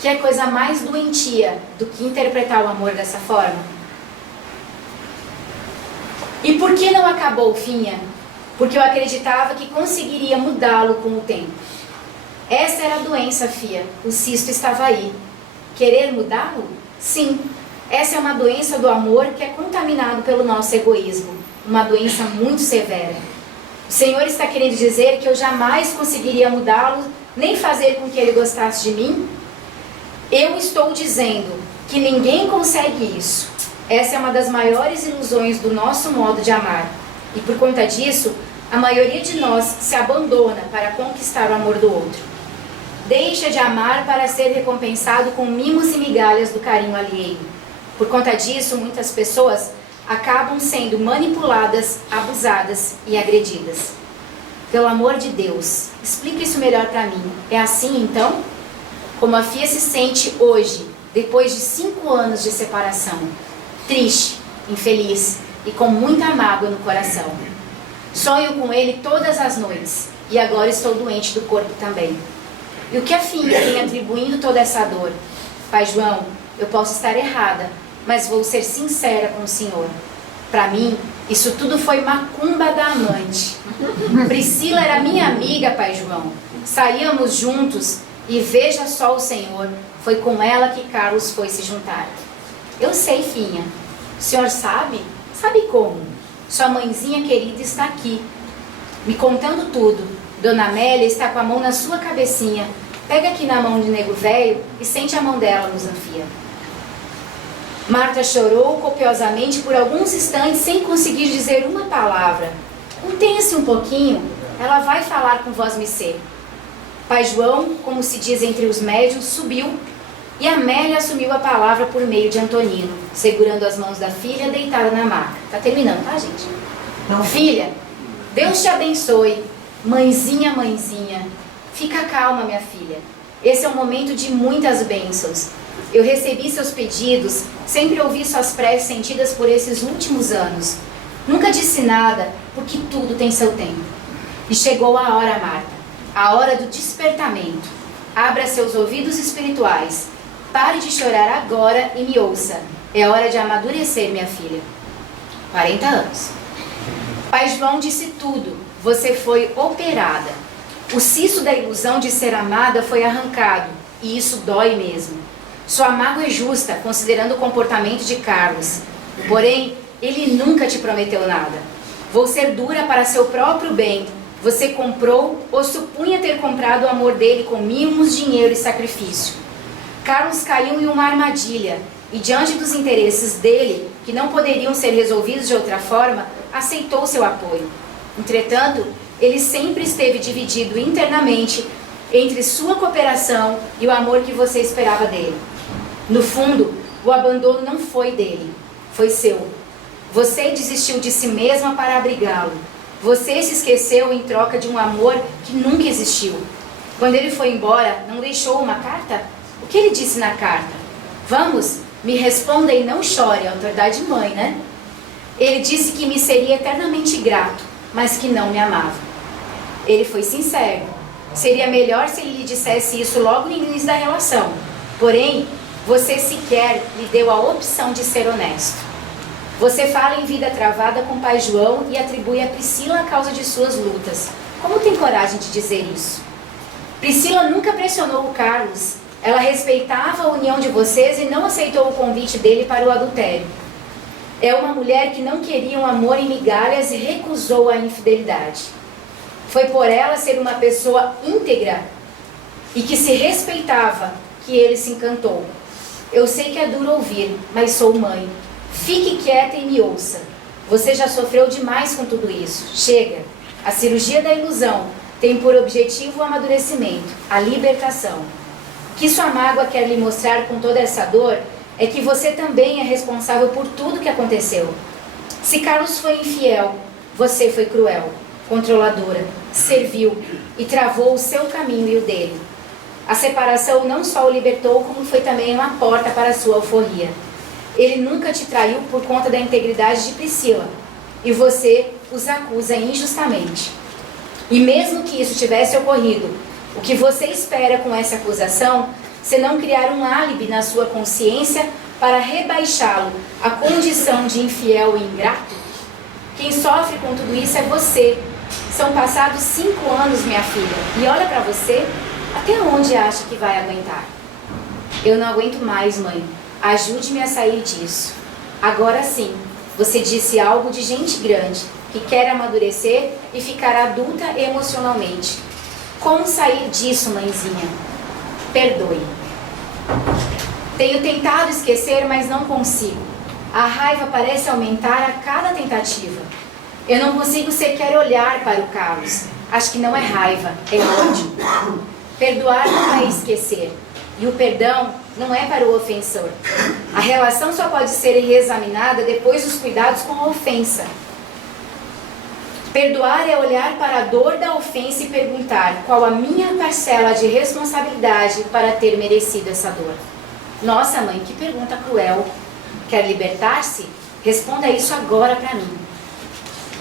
Que é coisa mais doentia do que interpretar o amor dessa forma? E por que não acabou, Finha? Porque eu acreditava que conseguiria mudá-lo com o tempo. Essa era a doença, Fia. O cisto estava aí. Querer mudá-lo? Sim. Essa é uma doença do amor que é contaminado pelo nosso egoísmo. Uma doença muito severa. O Senhor está querendo dizer que eu jamais conseguiria mudá-lo, nem fazer com que ele gostasse de mim? Eu estou dizendo que ninguém consegue isso. Essa é uma das maiores ilusões do nosso modo de amar. E por conta disso, a maioria de nós se abandona para conquistar o amor do outro. Deixa de amar para ser recompensado com mimos e migalhas do carinho alheio. Por conta disso, muitas pessoas acabam sendo manipuladas, abusadas e agredidas. Pelo amor de Deus, explica isso melhor para mim. É assim então? Como a Fia se sente hoje, depois de 5 anos de separação? Triste, infeliz e com muita mágoa no coração. Sonho com ele todas as noites e agora estou doente do corpo também. E o que a Fia vem atribuindo toda essa dor? Pai João, eu posso estar errada, mas vou ser sincera com o Senhor. Para mim, isso tudo foi macumba da amante. Priscila era minha amiga, pai João. Saíamos juntos e veja só o Senhor, foi com ela que Carlos foi se juntar. Eu sei, Finha. O senhor sabe? Sabe como? Sua mãezinha querida está aqui, me contando tudo. Dona Amélia está com a mão na sua cabecinha. Pega aqui na mão de nego velho e sente a mão dela, Musanfia. Marta chorou copiosamente por alguns instantes sem conseguir dizer uma palavra. Contenha-se um pouquinho, ela vai falar com vós-me-sê. Pai João, como se diz entre os médiuns, subiu e Amélia assumiu a palavra por meio de Antonino, segurando as mãos da filha deitada na maca. Tá terminando, tá, gente? Não. Filha, Deus te abençoe. Mãezinha, mãezinha. Fica calma, minha filha. Esse é um momento de muitas bênçãos. Eu recebi seus pedidos, sempre ouvi suas preces sentidas por esses últimos anos. Nunca disse nada, porque tudo tem seu tempo. E chegou a hora, Marta, a hora do despertamento. Abra seus ouvidos espirituais. Pare de chorar agora e me ouça. É hora de amadurecer, minha filha. 40 anos. Pai João disse tudo. Você foi operada. O cisto da ilusão de ser amada foi arrancado. E isso dói mesmo. Sua mágoa é justa, considerando o comportamento de Carlos. Porém, ele nunca te prometeu nada. Vou ser dura para seu próprio bem. Você comprou ou supunha ter comprado o amor dele com mimos, dinheiro e sacrifício. Carlos caiu em uma armadilha e, diante dos interesses dele, que não poderiam ser resolvidos de outra forma, aceitou seu apoio. Entretanto, ele sempre esteve dividido internamente entre sua cooperação e o amor que você esperava dele. No fundo, o abandono não foi dele, foi seu. Você desistiu de si mesma para abrigá-lo. Você se esqueceu em troca de um amor que nunca existiu. Quando ele foi embora, não deixou uma carta? O que ele disse na carta? Vamos, me responda e não chore, autoridade mãe, né? Ele disse que me seria eternamente grato, mas que não me amava. Ele foi sincero. Seria melhor se ele lhe dissesse isso logo no início da relação. Porém, você sequer lhe deu a opção de ser honesto. Você fala em vida travada com o pai João e atribui a Priscila a causa de suas lutas. Como tem coragem de dizer isso? Priscila nunca pressionou o Carlos. Ela respeitava a união de vocês e não aceitou o convite dele para o adultério. É uma mulher que não queria um amor em migalhas e recusou a infidelidade. Foi por ela ser uma pessoa íntegra e que se respeitava que ele se encantou. Eu sei que é duro ouvir, mas sou mãe. Fique quieta e me ouça. Você já sofreu demais com tudo isso. Chega. A cirurgia da ilusão tem por objetivo o amadurecimento, a libertação. O que sua mágoa quer lhe mostrar com toda essa dor é que você também é responsável por tudo que aconteceu. Se Carlos foi infiel, você foi cruel, controladora, serviu e travou o seu caminho e o dele. A separação não só o libertou, como foi também uma porta para a sua alforria. Ele nunca te traiu por conta da integridade de Priscila, e você os acusa injustamente. E mesmo que isso tivesse ocorrido, o que você espera com essa acusação, se não criar um álibi na sua consciência para rebaixá-lo à condição de infiel e ingrato? Quem sofre com tudo isso é você. São passados 5 anos, minha filha, e olha para você, até onde acha que vai aguentar? Eu não aguento mais, mãe. Ajude-me a sair disso. Agora sim, você disse algo de gente grande, que quer amadurecer e ficar adulta emocionalmente. Como sair disso, mãezinha? Perdoe. Tenho tentado esquecer, mas não consigo. A raiva parece aumentar a cada tentativa. Eu não consigo sequer olhar para o Carlos. Acho que não é raiva, é ódio. Perdoar não é esquecer. E o perdão não é para o ofensor. A relação só pode ser reexaminada depois dos cuidados com a ofensa. Perdoar é olhar para a dor da ofensa e perguntar qual a minha parcela de responsabilidade para ter merecido essa dor. Nossa, mãe, que pergunta cruel. Quer libertar-se? Responda isso agora para mim.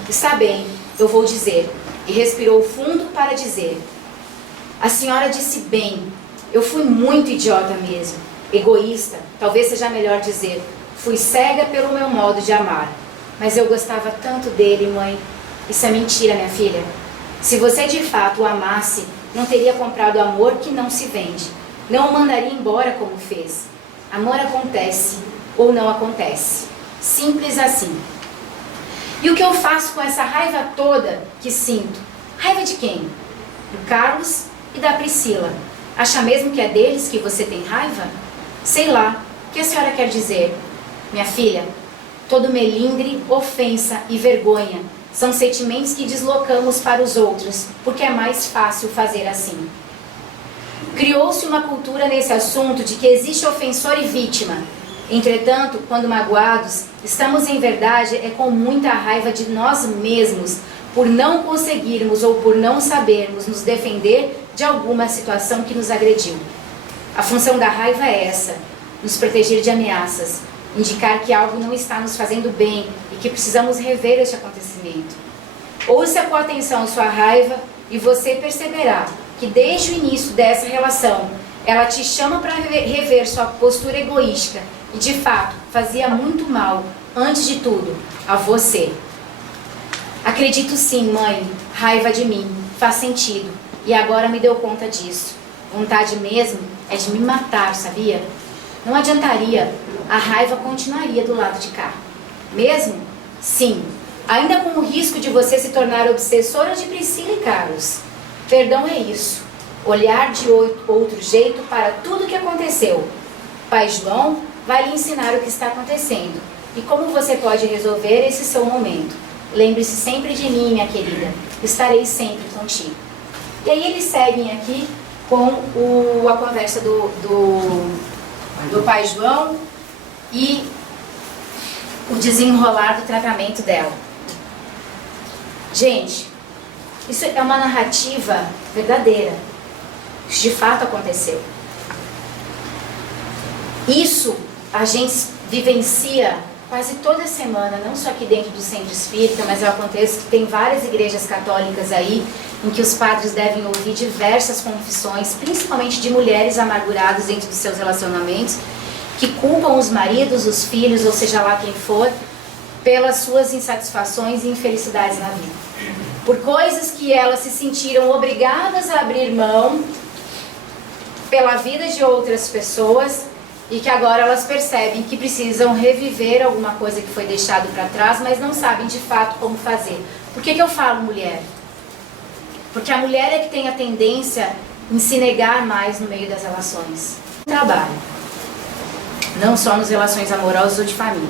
Está bem, eu vou dizer. E respirou fundo para dizer. A senhora disse bem. Eu fui muito idiota mesmo. Egoísta, talvez seja melhor dizer. Fui cega pelo meu modo de amar. Mas eu gostava tanto dele, mãe. Isso é mentira, minha filha. Se você de fato o amasse, não teria comprado amor que não se vende. Não o mandaria embora como fez. Amor acontece ou não acontece. Simples assim. E o que eu faço com essa raiva toda que sinto? Raiva de quem? Do Carlos e da Priscila. Acha mesmo que é deles que você tem raiva? Sei lá. O que a senhora quer dizer? Minha filha, todo melindre, ofensa e vergonha são sentimentos que deslocamos para os outros, porque é mais fácil fazer assim. Criou-se uma cultura nesse assunto de que existe ofensor e vítima. Entretanto, quando magoados, estamos em verdade com muita raiva de nós mesmos, por não conseguirmos ou por não sabermos nos defender de alguma situação que nos agrediu. A função da raiva é essa, nos proteger de ameaças, indicar que algo não está nos fazendo bem e que precisamos rever este acontecimento. Ouça com atenção sua raiva e você perceberá que desde o início dessa relação, ela te chama para rever sua postura egoísta e de fato fazia muito mal, antes de tudo, a você. Acredito sim, mãe, raiva de mim, faz sentido e agora me deu conta disso. Vontade mesmo é de me matar, sabia? Não adiantaria, a raiva continuaria do lado de cá. Mesmo? Sim. Ainda com o risco de você se tornar obsessora de Priscila e Carlos. Perdão é isso. Olhar de outro jeito para tudo que aconteceu. Pai João vai lhe ensinar o que está acontecendo e como você pode resolver esse seu momento. Lembre-se sempre de mim, minha querida. Estarei sempre contigo. E aí eles seguem aqui com a conversa do Pai João e o desenrolar do tratamento dela. Gente, isso é uma narrativa verdadeira. Isso de fato aconteceu. Isso a gente vivencia quase toda semana, não só aqui dentro do Centro Espírita, mas eu aconteço que tem várias igrejas católicas aí, em que os padres devem ouvir diversas confissões, principalmente de mulheres amarguradas dentro dos seus relacionamentos, que culpam os maridos, os filhos, ou seja lá quem for, pelas suas insatisfações e infelicidades na vida. Por coisas que elas se sentiram obrigadas a abrir mão pela vida de outras pessoas, e que agora elas percebem que precisam reviver alguma coisa que foi deixado para trás, mas não sabem de fato como fazer. Por que eu falo mulher? Porque a mulher é que tem a tendência em se negar mais no meio das relações. Trabalho. Não só nas relações amorosas ou de família.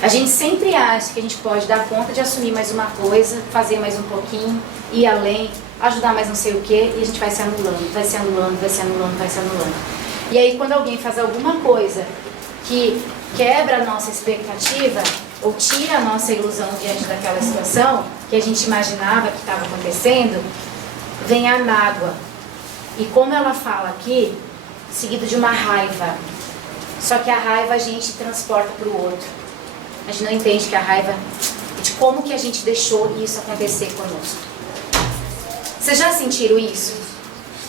A gente sempre acha que a gente pode dar conta de assumir mais uma coisa, fazer mais um pouquinho, ir além, ajudar mais não sei o quê, e a gente vai se anulando, vai se anulando, vai se anulando, vai se anulando. E aí quando alguém faz alguma coisa que quebra a nossa expectativa, ou tira a nossa ilusão diante daquela situação, que a gente imaginava que estava acontecendo, vem a mágoa. E como ela fala aqui, seguido de uma raiva. Só que a raiva a gente transporta para o outro. A gente não entende que a raiva é de como que a gente deixou isso acontecer conosco. Vocês já sentiram isso?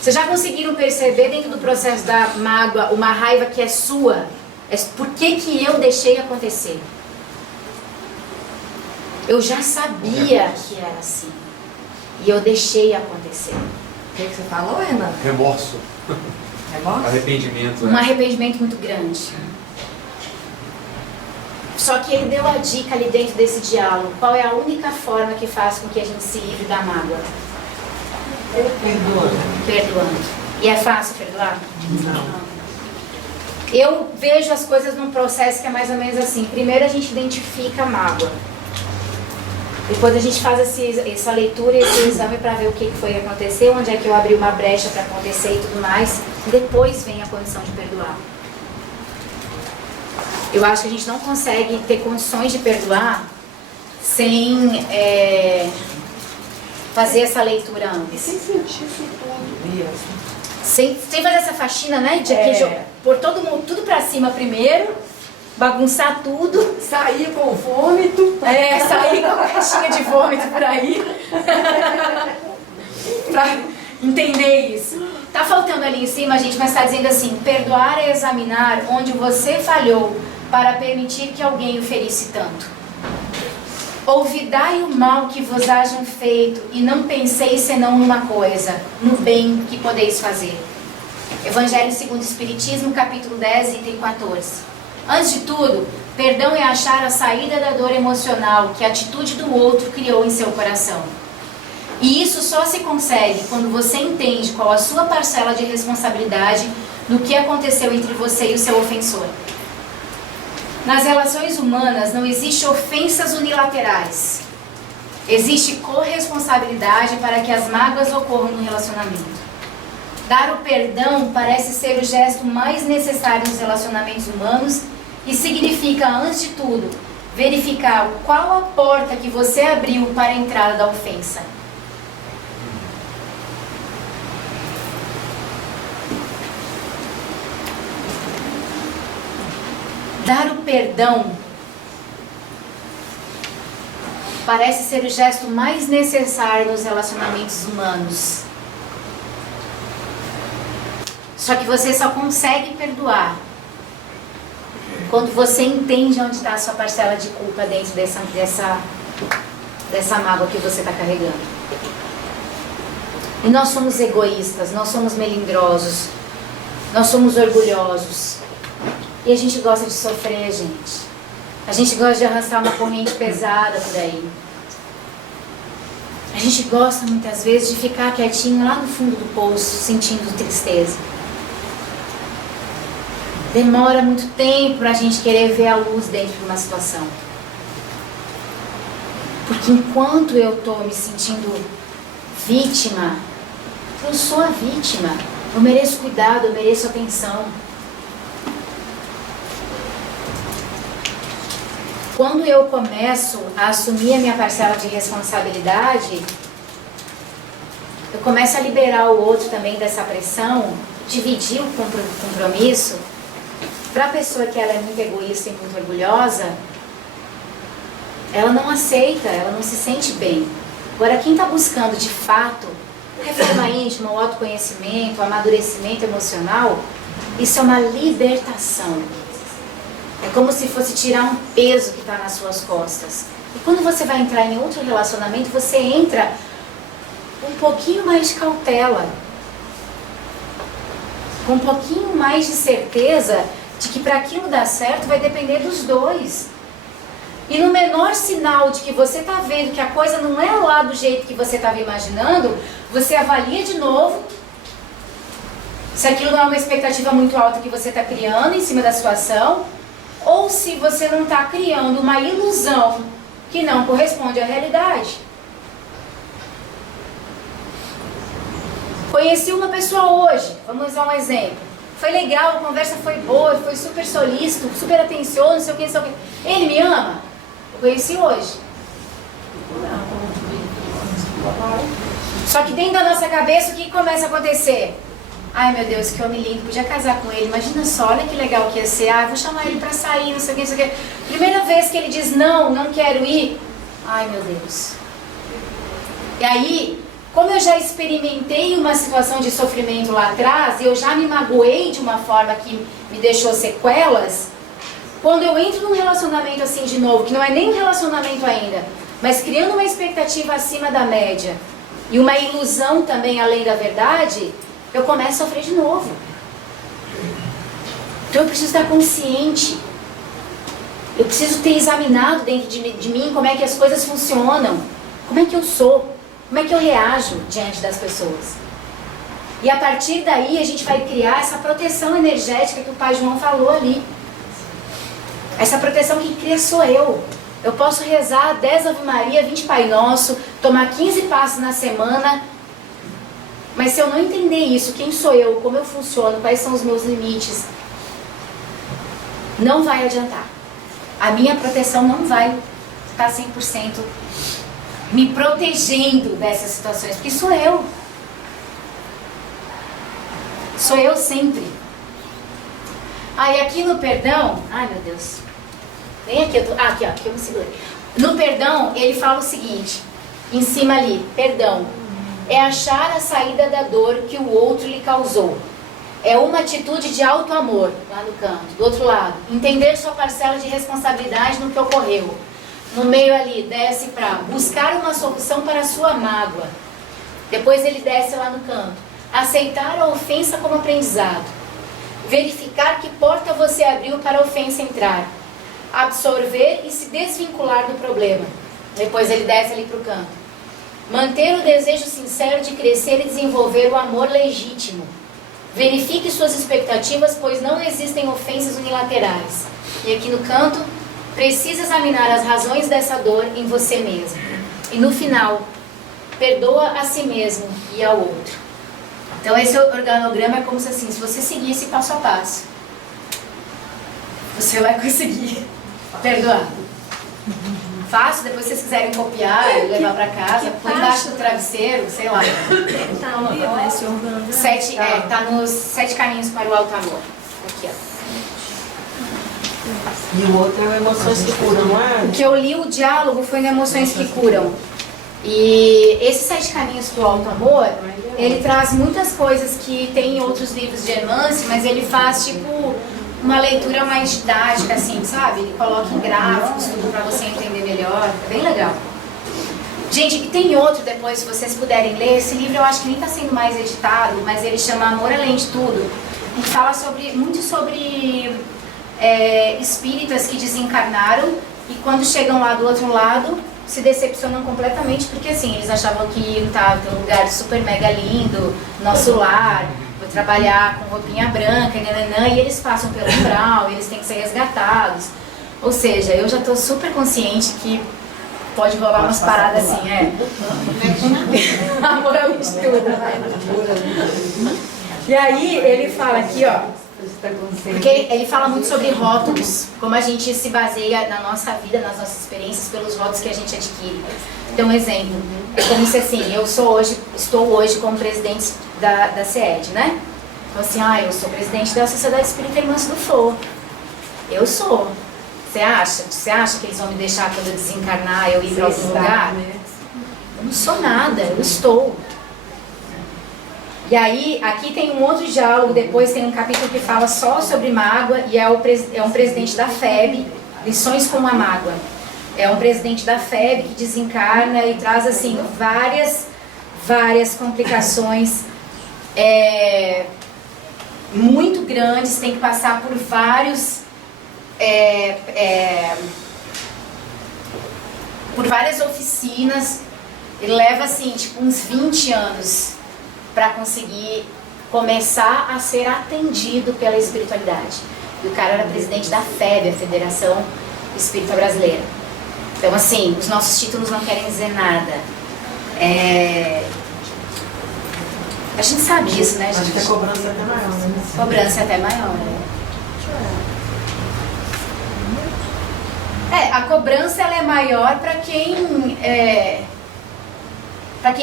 Vocês já conseguiram perceber dentro do processo da mágoa uma raiva que é sua? É por que eu deixei acontecer? Eu já sabia que era assim. E eu deixei acontecer. O que você falou, Renan? Remorso. Remorso? Arrependimento. Um arrependimento muito grande. Só que ele deu a dica ali dentro desse diálogo. Qual é a única forma que faz com que a gente se livre da mágoa? Perdoando. E é fácil perdoar? Não. Eu vejo as coisas num processo que é mais ou menos assim. Primeiro a gente identifica a mágoa. Depois a gente faz essa leitura, esse exame para ver o que foi que aconteceu, onde é que eu abri uma brecha para acontecer e tudo mais. Depois vem a condição de perdoar. Eu acho que a gente não consegue ter condições de perdoar sem fazer essa leitura antes. E sem sentir isso tudo mesmo. Sem fazer essa faxina, né? De pôr todo mundo, tudo pra cima primeiro, bagunçar tudo. Sair com vômito. Sair com a caixinha de vômito por aí. Pra entender isso. Tá faltando ali em cima, gente, mas tá dizendo assim: perdoar é examinar onde você falhou para permitir que alguém o ferisse tanto. Olvidai o mal que vos hajam feito, e não penseis senão numa coisa, no bem que podeis fazer. Evangelho segundo o Espiritismo, capítulo 10, item 14. Antes de tudo, perdão é achar a saída da dor emocional que a atitude do outro criou em seu coração. E isso só se consegue quando você entende qual a sua parcela de responsabilidade no que aconteceu entre você e o seu ofensor. Nas relações humanas não existe ofensas unilaterais. Existe corresponsabilidade para que as mágoas ocorram no relacionamento. Dar o perdão parece ser o gesto mais necessário nos relacionamentos humanos e significa, antes de tudo, verificar qual a porta que você abriu para a entrada da ofensa. Dar o perdão parece ser o gesto mais necessário nos relacionamentos humanos. Só que você só consegue perdoar quando você entende onde está a sua parcela de culpa dentro dessa mágoa que você está carregando. E nós somos egoístas, nós somos melindrosos, nós somos orgulhosos. E a gente gosta de sofrer, gente. A gente gosta de arrastar uma corrente pesada por aí. A gente gosta muitas vezes de ficar quietinho lá no fundo do poço, sentindo tristeza. Demora muito tempo pra gente querer ver a luz dentro de uma situação. Porque enquanto eu tô me sentindo vítima, eu sou a vítima. Eu mereço cuidado, eu mereço atenção. Quando eu começo a assumir a minha parcela de responsabilidade, eu começo a liberar o outro também dessa pressão, dividir o compromisso. Para a pessoa que ela é muito egoísta e muito orgulhosa, ela não aceita, ela não se sente bem. Agora, quem está buscando de fato reforma íntima, o autoconhecimento, o amadurecimento emocional, isso é uma libertação. É como se fosse tirar um peso que está nas suas costas. E quando você vai entrar em outro relacionamento, você entra com um pouquinho mais de cautela, com um pouquinho mais de certeza de que para aquilo dar certo vai depender dos dois. E no menor sinal de que você está vendo que a coisa não é lá do jeito que você estava imaginando, você avalia de novo se aquilo não é uma expectativa muito alta que você está criando em cima da situação, ou se você não está criando uma ilusão que não corresponde à realidade. Conheci uma pessoa hoje, vamos usar um exemplo. Foi legal, a conversa foi boa, foi super solícito, super atencioso, não sei o que, não sei o que. Ele me ama? Eu conheci hoje. Só que dentro da nossa cabeça, o que começa a acontecer? Ai meu Deus, que homem lindo, podia casar com ele, imagina só, olha que legal que ia ser. Ah, vou chamar ele pra sair, não sei o que, não sei o que. Primeira vez que ele diz não, não quero ir. Ai meu Deus. E aí, como eu já experimentei uma situação de sofrimento lá atrás, e eu já me magoei de uma forma que me deixou sequelas, quando eu entro num relacionamento assim de novo, que não é nem um relacionamento ainda, mas criando uma expectativa acima da média, e uma ilusão também além da verdade, eu começo a sofrer de novo. Então eu preciso estar consciente. Eu preciso ter examinado dentro de mim como é que as coisas funcionam. Como é que eu sou. Como é que eu reajo diante das pessoas. E a partir daí a gente vai criar essa proteção energética que o Pai João falou ali. Essa proteção que cria sou eu. Eu posso rezar 10 Ave Maria, 20 Pai Nosso, tomar 15 passos na semana. Mas se eu não entender isso, quem sou eu, como eu funciono, quais são os meus limites, não vai adiantar. A minha proteção não vai estar 100% me protegendo dessas situações, porque sou eu. Sou eu sempre. Aí aqui no perdão, ai meu Deus, nem aqui, aqui ó, aqui eu me segurei. No perdão, ele fala o seguinte, em cima ali, perdão. É achar a saída da dor que o outro lhe causou. É uma atitude de alto amor, lá no canto. Do outro lado, entender sua parcela de responsabilidade no que ocorreu. No meio ali, desce para buscar uma solução para a sua mágoa. Depois ele desce lá no canto. Aceitar a ofensa como aprendizado. Verificar que porta você abriu para a ofensa entrar. Absorver e se desvincular do problema. Depois ele desce ali para o canto. Manter o desejo sincero de crescer e desenvolver o amor legítimo. Verifique suas expectativas, pois não existem ofensas unilaterais. E aqui no canto, precisa examinar as razões dessa dor em você mesmo. E no final, perdoa a si mesmo e ao outro. Então esse organograma é como se assim, se você seguisse passo a passo, você vai conseguir perdoar. Fácil, depois se vocês quiserem copiar e levar para casa, põe embaixo do travesseiro, sei lá. Tá ali, ó, esse organograma. Tá nos 7 caminhos para o alto amor. Aqui, ó. E o outro é o Emoções que Curam, não é? O que eu li, o diálogo, foi no Emoções que Curam. E esses 7 caminhos para o alto amor, ele traz muitas coisas que tem em outros livros de Emance, mas ele faz tipo uma leitura mais didática, assim, sabe? Ele coloca em gráficos, tudo para você entender melhor. É bem legal. Gente, e tem outro depois, se vocês puderem ler. Esse livro eu acho que nem está sendo mais editado, mas ele chama Amor Além de Tudo. E fala muito sobre espíritas que desencarnaram e quando chegam lá do outro lado se decepcionam completamente, porque assim, eles achavam que iam estar num lugar super mega lindo, nosso lar, vou trabalhar com roupinha branca, nananã, e eles passam pelo umbral, eles têm que ser resgatados. Ou seja, eu já estou super consciente que pode rolar umas paradas assim, amor é o mistura. E aí ele fala aqui, ó, porque ele fala muito sobre rótulos, como a gente se baseia na nossa vida, nas nossas experiências, pelos rótulos que a gente adquire. Então, um exemplo, é como se assim, estou hoje como presidente da CED, né? Então assim, eu sou presidente da Sociedade Espírita Irmãs do Flor. Eu sou. Você acha que eles vão me deixar quando eu desencarnar, eu ir para algum lugar? Eu não sou nada, eu estou. E aí, aqui tem um outro diálogo, depois tem um capítulo que fala só sobre mágoa, e é um presidente da FEB, lições com a mágoa. É um presidente da FEB que desencarna e traz, assim, várias complicações muito grandes, tem que passar por várias oficinas, ele leva, assim, tipo, uns 20 anos para conseguir começar a ser atendido pela espiritualidade. E o cara era presidente da FEB, a Federação Espírita Brasileira. Então, assim, os nossos títulos não querem dizer nada. A gente sabe disso, né, gente? Acho que a cobrança é até maior, né? Cobrança é até maior, a cobrança ela é maior para quem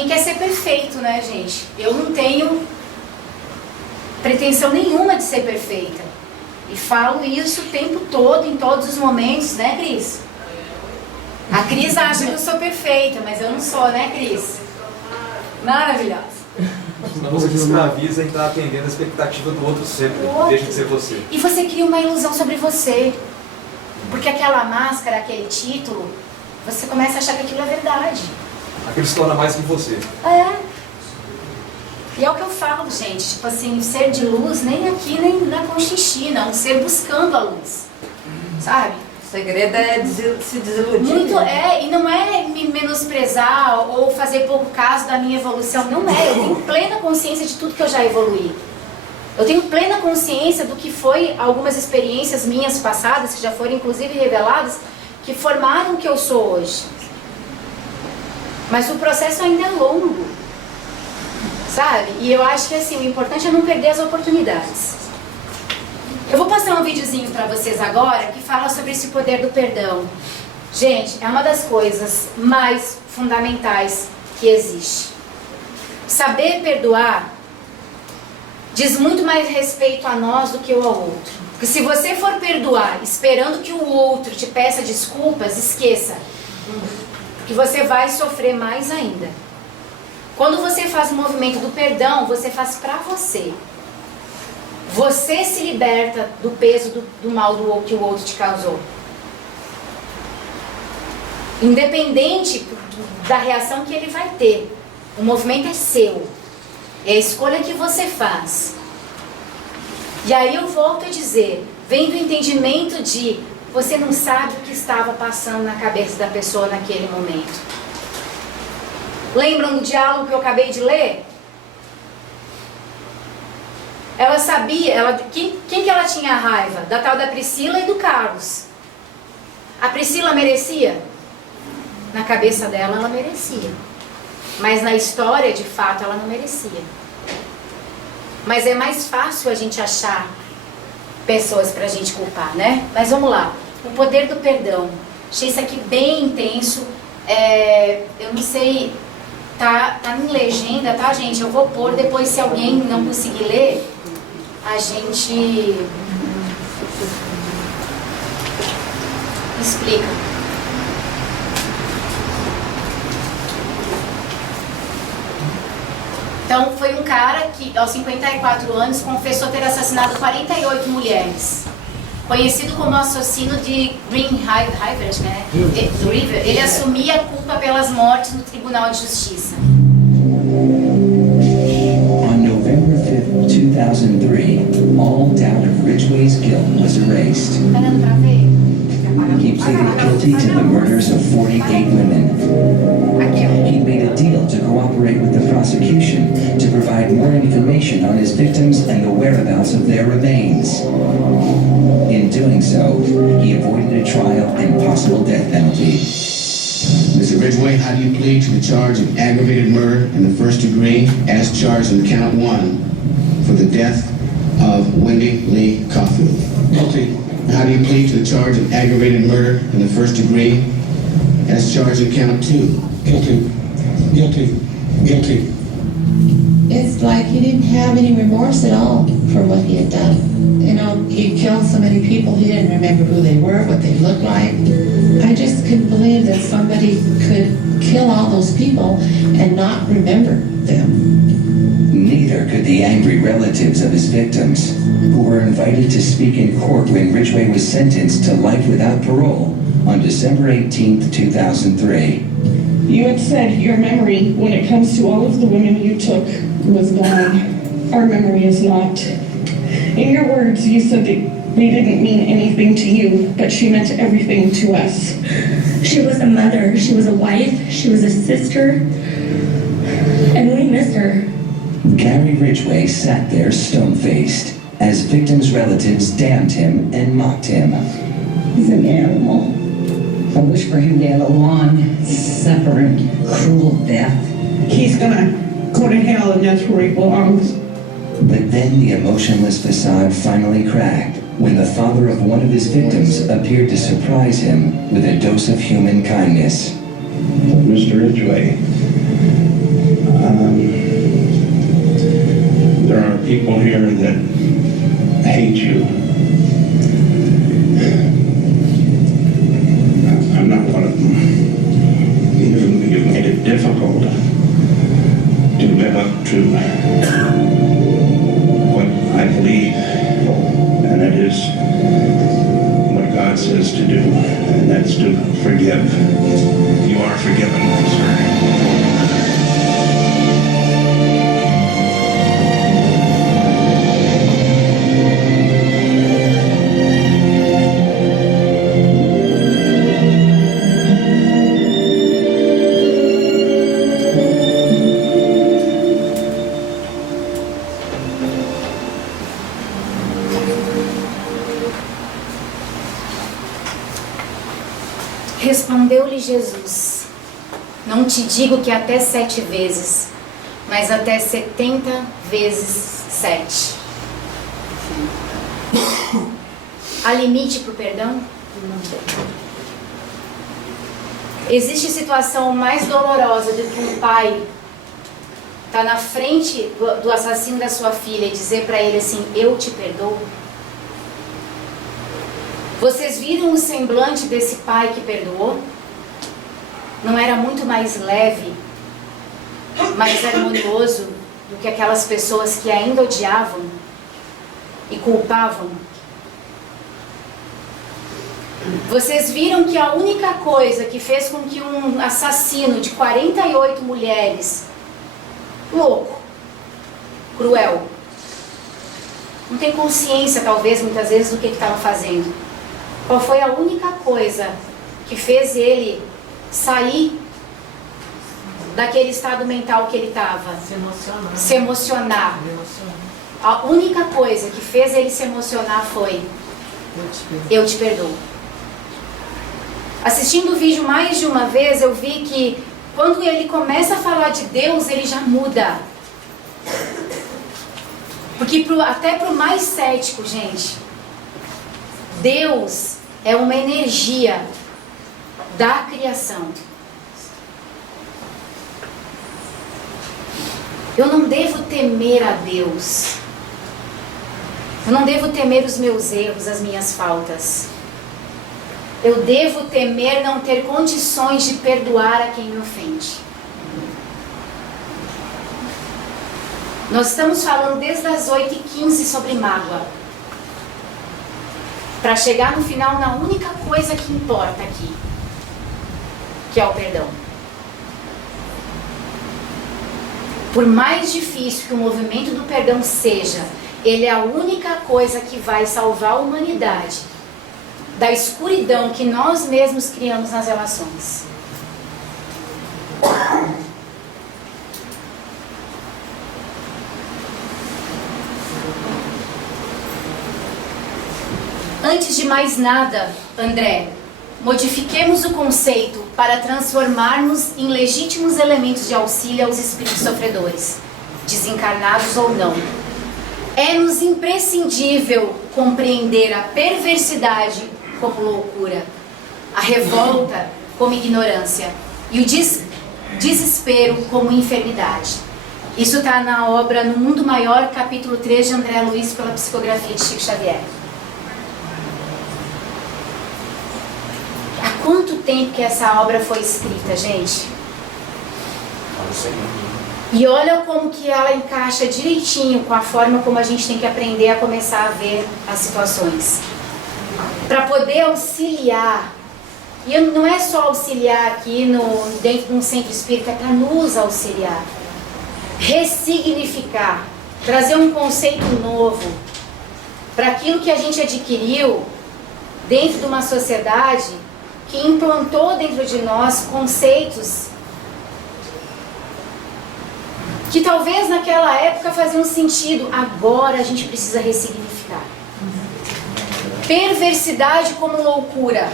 quer ser perfeito, né, gente? Eu não tenho pretensão nenhuma de ser perfeita. E falo isso o tempo todo, em todos os momentos, né, Cris? A Cris acha que eu sou perfeita, mas eu não sou, né, Cris? Maravilhosa. Senão você se escraviza em estar atendendo a expectativa do outro sempre, deixa de ser você. E você cria uma ilusão sobre você. Porque aquela máscara, aquele título, você começa a achar que aquilo é verdade. Aquilo se torna mais que você. E é o que eu falo, gente, tipo assim, ser de luz nem aqui, nem na Conchinchina, um ser buscando a luz, sabe? O segredo é se desiludir. Muito e não é me menosprezar ou fazer pouco caso da minha evolução, não é, eu tenho plena consciência de tudo que eu já evoluí. Eu tenho plena consciência do que foi algumas experiências minhas passadas, que já foram inclusive reveladas, que formaram o que eu sou hoje. Mas o processo ainda é longo, sabe? E eu acho que assim, o importante é não perder as oportunidades. Eu vou passar um videozinho para vocês agora que fala sobre esse poder do perdão. Gente, é uma das coisas mais fundamentais que existe. Saber perdoar diz muito mais respeito a nós do que ao outro. Porque se você for perdoar esperando que o outro te peça desculpas, esqueça. Porque você vai sofrer mais ainda. Quando você faz o movimento do perdão, você faz pra você. Você se liberta do peso do mal que o outro te causou. Independente da reação que ele vai ter. O movimento é seu. É a escolha que você faz. E aí eu volto a dizer, vem do entendimento de você não sabe o que estava passando na cabeça da pessoa naquele momento. Lembram do diálogo que eu acabei de ler? Ela sabia, quem que ela tinha raiva? Da tal da Priscila e do Carlos. A Priscila merecia? Na cabeça dela, ela merecia. Mas na história, de fato, ela não merecia. Mas é mais fácil a gente achar pessoas pra gente culpar, né? Mas vamos lá. O poder do perdão. Achei isso aqui bem intenso. Eu não sei, tá em legenda, tá, gente? Eu vou pôr, depois se alguém não conseguir ler, a gente explica. Então, foi um cara que, aos 54 anos, confessou ter assassinado 48 mulheres. Conhecido como assassino de Green River, né? River, ele assumia a culpa pelas mortes no Tribunal de Justiça. On November 5, 2003, all doubt of Ridgway's guilt was erased. Tá dando pra ver? He pleaded guilty to the murders of 48 women. Aqui, ó. He made a deal to cooperate with the prosecution to provide more information on his victims and the whereabouts of their remains. In doing so, he avoided a trial and possible death penalty. Mr. Ridgway, how do you plead to the charge of aggravated murder in the first degree as charged in count 1 for the death of Wendy Lee Caulfield? Guilty. How do you plead to the charge of aggravated murder in the first degree as charged in count 2? Guilty. Guilty. Guilty. It's like he didn't have any remorse at all for what he had done. You know, he killed so many people, he didn't remember who they were, what they looked like. I just couldn't believe that somebody could kill all those people and not remember them. Neither could the angry relatives of his victims, who were invited to speak in court when Ridgway was sentenced to life without parole on December 18, 2003. You had said your memory, when it comes to all of the women you took, was gone. Our memory is not. In your words, you said that they didn't mean anything to you, but she meant everything to us. She was a mother, she was a wife, she was a sister, and we miss her. Gary Ridgway sat there stone-faced as victims' relatives damned him and mocked him. He's an animal. I wish for him to have a long, suffering, cruel death. He's gonna go to hell, and that's where he belongs. But then the emotionless facade finally cracked when the father of one of his victims appeared to surprise him with a dose of human kindness. Mr. Ridgway, there are people here that hate you. I'm not one of them. You've made it difficult to live up to what I believe, and it is what God says to do, and that's to forgive. You are forgiven, sir. Respondeu-lhe Jesus: não te digo que até 7 vezes, mas até 70 vezes 7. Há limite para o perdão? Existe situação mais dolorosa do que um pai estar na frente do assassino da sua filha e dizer para ele assim: eu te perdoo? Vocês viram o semblante desse pai que perdoou? Não era muito mais leve, mais harmonioso do que aquelas pessoas que ainda odiavam e culpavam? Vocês viram que a única coisa que fez com que um assassino de 48 mulheres, louco, cruel, não tem consciência talvez muitas vezes do que estava fazendo, qual foi a única coisa que fez ele sair daquele estado mental que ele estava? Se emocionar. A única coisa que fez ele se emocionar foi: eu te perdoo. Assistindo o vídeo mais de uma vez, eu vi que quando ele começa a falar de Deus, ele já muda. Porque até para o mais cético, gente, Deus é uma energia da criação. Eu não devo temer a Deus. Eu não devo temer os meus erros, as minhas faltas. Eu devo temer não ter condições de perdoar a quem me ofende. Nós estamos falando desde as 8h15 sobre mágoa, para chegar no final na única coisa que importa aqui, que é o perdão. Por mais difícil que o movimento do perdão seja, Ele é a única coisa que vai salvar a humanidade da escuridão que nós mesmos criamos nas relações. Antes de mais nada, André, modifiquemos o conceito para transformarmos em legítimos elementos de auxílio aos espíritos sofredores, desencarnados ou não. É-nos imprescindível compreender a perversidade como loucura, a revolta como ignorância e o desespero como enfermidade. Isso está na obra No Mundo Maior, capítulo 3, de André Luiz, pela psicografia de Chico Xavier. Há quanto tempo que essa obra foi escrita, gente? E olha como que ela encaixa direitinho com a forma como a gente tem que aprender a começar a ver as situações. Para poder auxiliar. E não é só auxiliar aqui dentro de um centro espírita, é para nos auxiliar. Ressignificar. Trazer um conceito novo para aquilo que a gente adquiriu dentro de uma sociedade que implantou dentro de nós conceitos que talvez naquela época faziam sentido, agora a gente precisa ressignificar. Perversidade como loucura,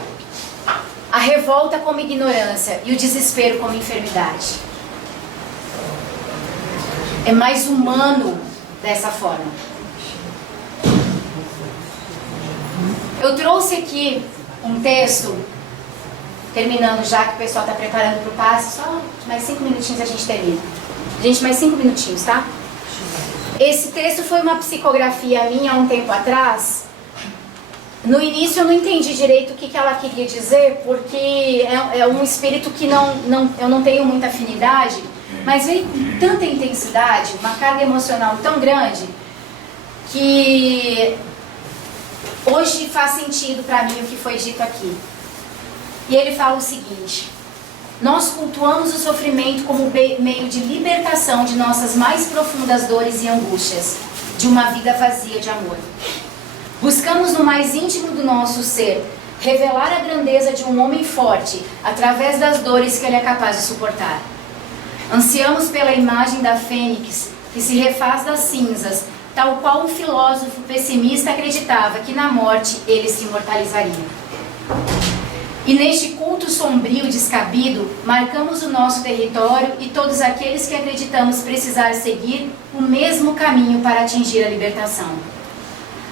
a revolta como ignorância e o desespero como enfermidade. É mais humano dessa forma. Eu trouxe aqui um texto, terminando já que o pessoal está preparando para o passe, só mais 5 minutinhos a gente termina. Gente, mais 5 minutinhos, tá? Esse texto foi uma psicografia minha há um tempo atrás. No início eu não entendi direito o que ela queria dizer, porque é um espírito que eu não tenho muita afinidade, mas veio com tanta intensidade, uma carga emocional tão grande, que hoje faz sentido para mim o que foi dito aqui. E ele fala o seguinte: nós cultuamos o sofrimento como meio de libertação de nossas mais profundas dores e angústias, de uma vida vazia de amor. Buscamos no mais íntimo do nosso ser revelar a grandeza de um homem forte através das dores que ele é capaz de suportar. Ansiamos pela imagem da fênix que se refaz das cinzas, tal qual o filósofo pessimista acreditava que na morte ele se imortalizaria. E neste culto sombrio e descabido, marcamos o nosso território e todos aqueles que acreditamos precisar seguir o mesmo caminho para atingir a libertação.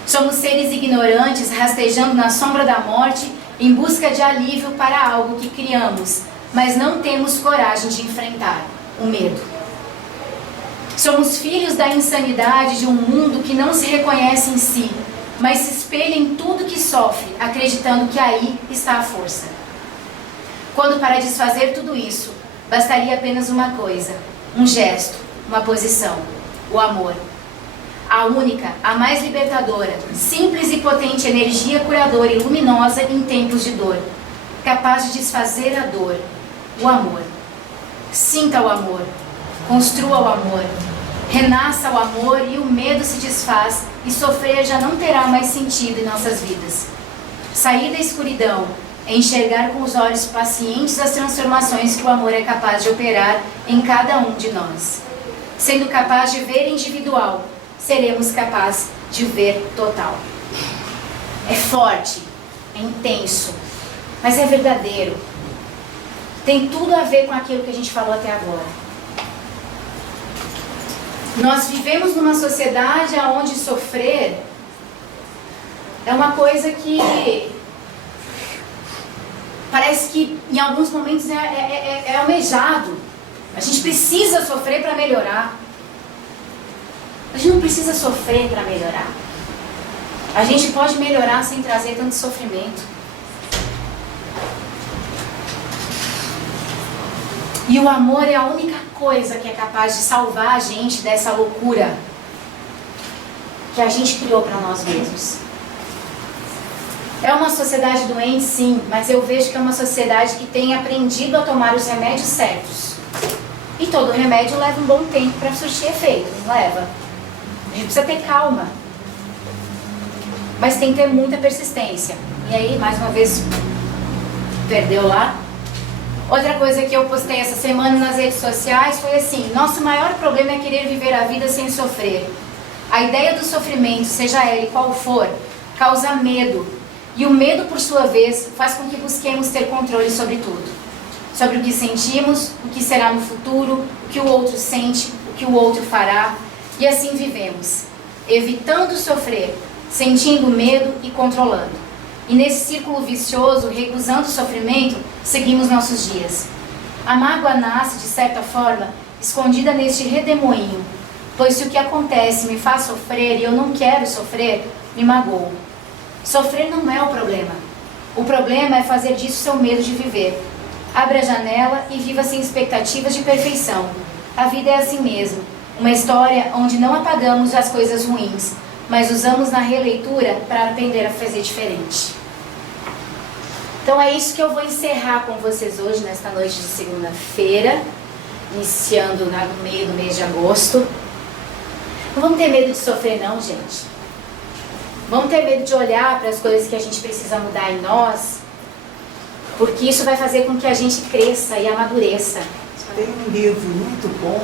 Somos seres ignorantes, rastejando na sombra da morte, em busca de alívio para algo que criamos, mas não temos coragem de enfrentar: o medo. Somos filhos da insanidade de um mundo que não se reconhece em si, mas se espelha em tudo que sofre, acreditando que aí está a força. Quando para desfazer tudo isso, bastaria apenas uma coisa, um gesto, uma posição: o amor. A única, a mais libertadora, simples e potente energia curadora e luminosa em tempos de dor, capaz de desfazer a dor, o amor. Sinta o amor, construa o amor, renasça o amor e o medo se desfaz e sofrer já não terá mais sentido em nossas vidas. Sair da escuridão é enxergar com os olhos pacientes as transformações que o amor é capaz de operar em cada um de nós. Sendo capaz de ver individual, seremos capazes de ver total. É forte, é intenso, mas é verdadeiro. Tem tudo a ver com aquilo que a gente falou até agora. Nós vivemos numa sociedade onde sofrer é uma coisa que parece que em alguns momentos é almejado. A gente precisa sofrer para melhorar. A gente não precisa sofrer para melhorar. A gente pode melhorar sem trazer tanto sofrimento. E o amor é a única coisa que é capaz de salvar a gente dessa loucura que a gente criou para nós mesmos. É uma sociedade doente, sim, mas eu vejo que é uma sociedade que tem aprendido a tomar os remédios certos. E todo remédio leva um bom tempo para surtir efeito, não leva? A gente precisa ter calma. mas tem que ter muita persistência. E aí, mais uma vez, perdeu lá. Outra coisa que eu postei essa semana nas redes sociais foi assim: nosso maior problema é querer viver a vida sem sofrer. A ideia do sofrimento, seja ele qual for, causa medo. E o medo, por sua vez, faz com que busquemos ter controle sobre tudo. Sobre o que sentimos, o que será no futuro, o que o outro sente, o que o outro fará. E assim vivemos, evitando sofrer, sentindo medo e controlando. E nesse círculo vicioso, recusando o sofrimento, seguimos nossos dias. A mágoa nasce, de certa forma, escondida neste redemoinho, pois se o que acontece me faz sofrer e eu não quero sofrer, me magoo. Sofrer não é o problema. O problema é fazer disso seu medo de viver. Abra a janela e viva sem expectativas de perfeição. A vida é assim mesmo, uma história onde não apagamos as coisas ruins, mas usamos na releitura para aprender a fazer diferente. Então é isso que eu vou encerrar com vocês hoje, nesta noite de segunda-feira, iniciando no meio do mês de agosto. Não vamos ter medo de sofrer não, gente. Vamos ter medo de olhar para as coisas que a gente precisa mudar em nós, porque isso vai fazer com que a gente cresça e amadureça. Tem um livro muito bom,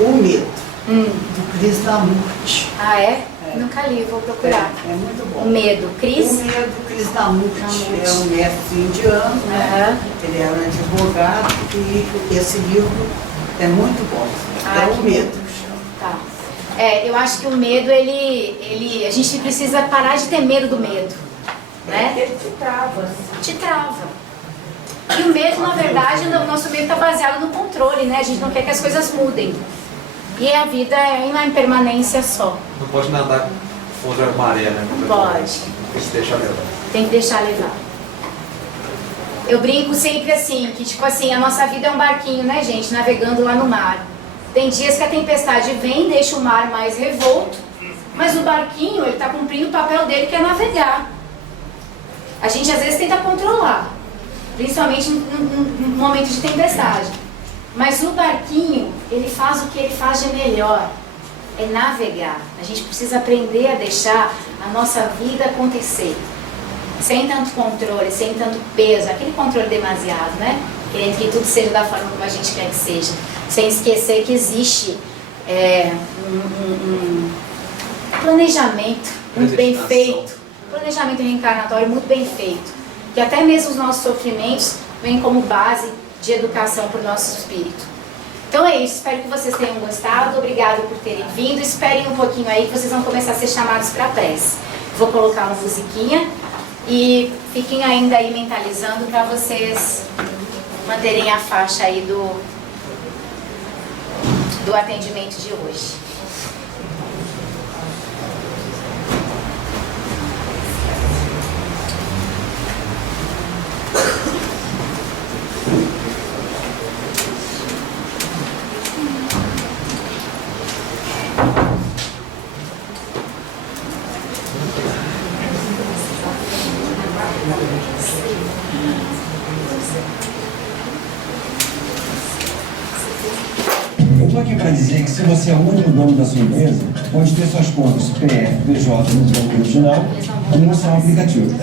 O Medo, do Krishnamurti. Ah, é? Nunca li, vou procurar. É muito bom. O Medo, Cris? O Medo, Krishnamurti. É um mestre indiano, né? Ele era um advogado e esse livro é muito bom. O Medo. Tá. Eu acho que o medo, a gente precisa parar de ter medo do medo, né? Ele te trava. Te trava. E o medo, na verdade, o nosso medo está baseado no controle, né? A gente não quer que as coisas mudem. E a vida é uma impermanência só. Não pode nadar contra a maré, né? Não pode. Tem que deixar levar. Tem que deixar levar. Eu brinco sempre assim, que tipo assim, a nossa vida é um barquinho, né, gente? Navegando lá no mar. Tem dias que a tempestade vem, deixa o mar mais revolto, mas o barquinho, ele está cumprindo o papel dele, que é navegar. A gente às vezes tenta controlar, principalmente no momento de tempestade. Mas o barquinho, ele faz o que ele faz de melhor, é navegar. A gente precisa aprender a deixar a nossa vida acontecer, sem tanto controle, sem tanto peso, aquele controle demasiado, né? Querendo que tudo seja da forma como a gente quer que seja, sem esquecer que existe um planejamento muito bem feito, planejamento reencarnatório muito bem feito, que até mesmo os nossos sofrimentos vêm como base de educação para o nosso espírito. Então é isso, espero que vocês tenham gostado, obrigado por terem vindo, esperem um pouquinho aí que vocês vão começar a ser chamados para a prece. Vou colocar uma musiquinha e fiquem ainda aí mentalizando para vocês manterem a faixa aí do atendimento de hoje. Eu estou aqui para dizer que se você é o único dono da sua empresa, pode ter suas contas PF, PJ no banco original e não usar o aplicativo.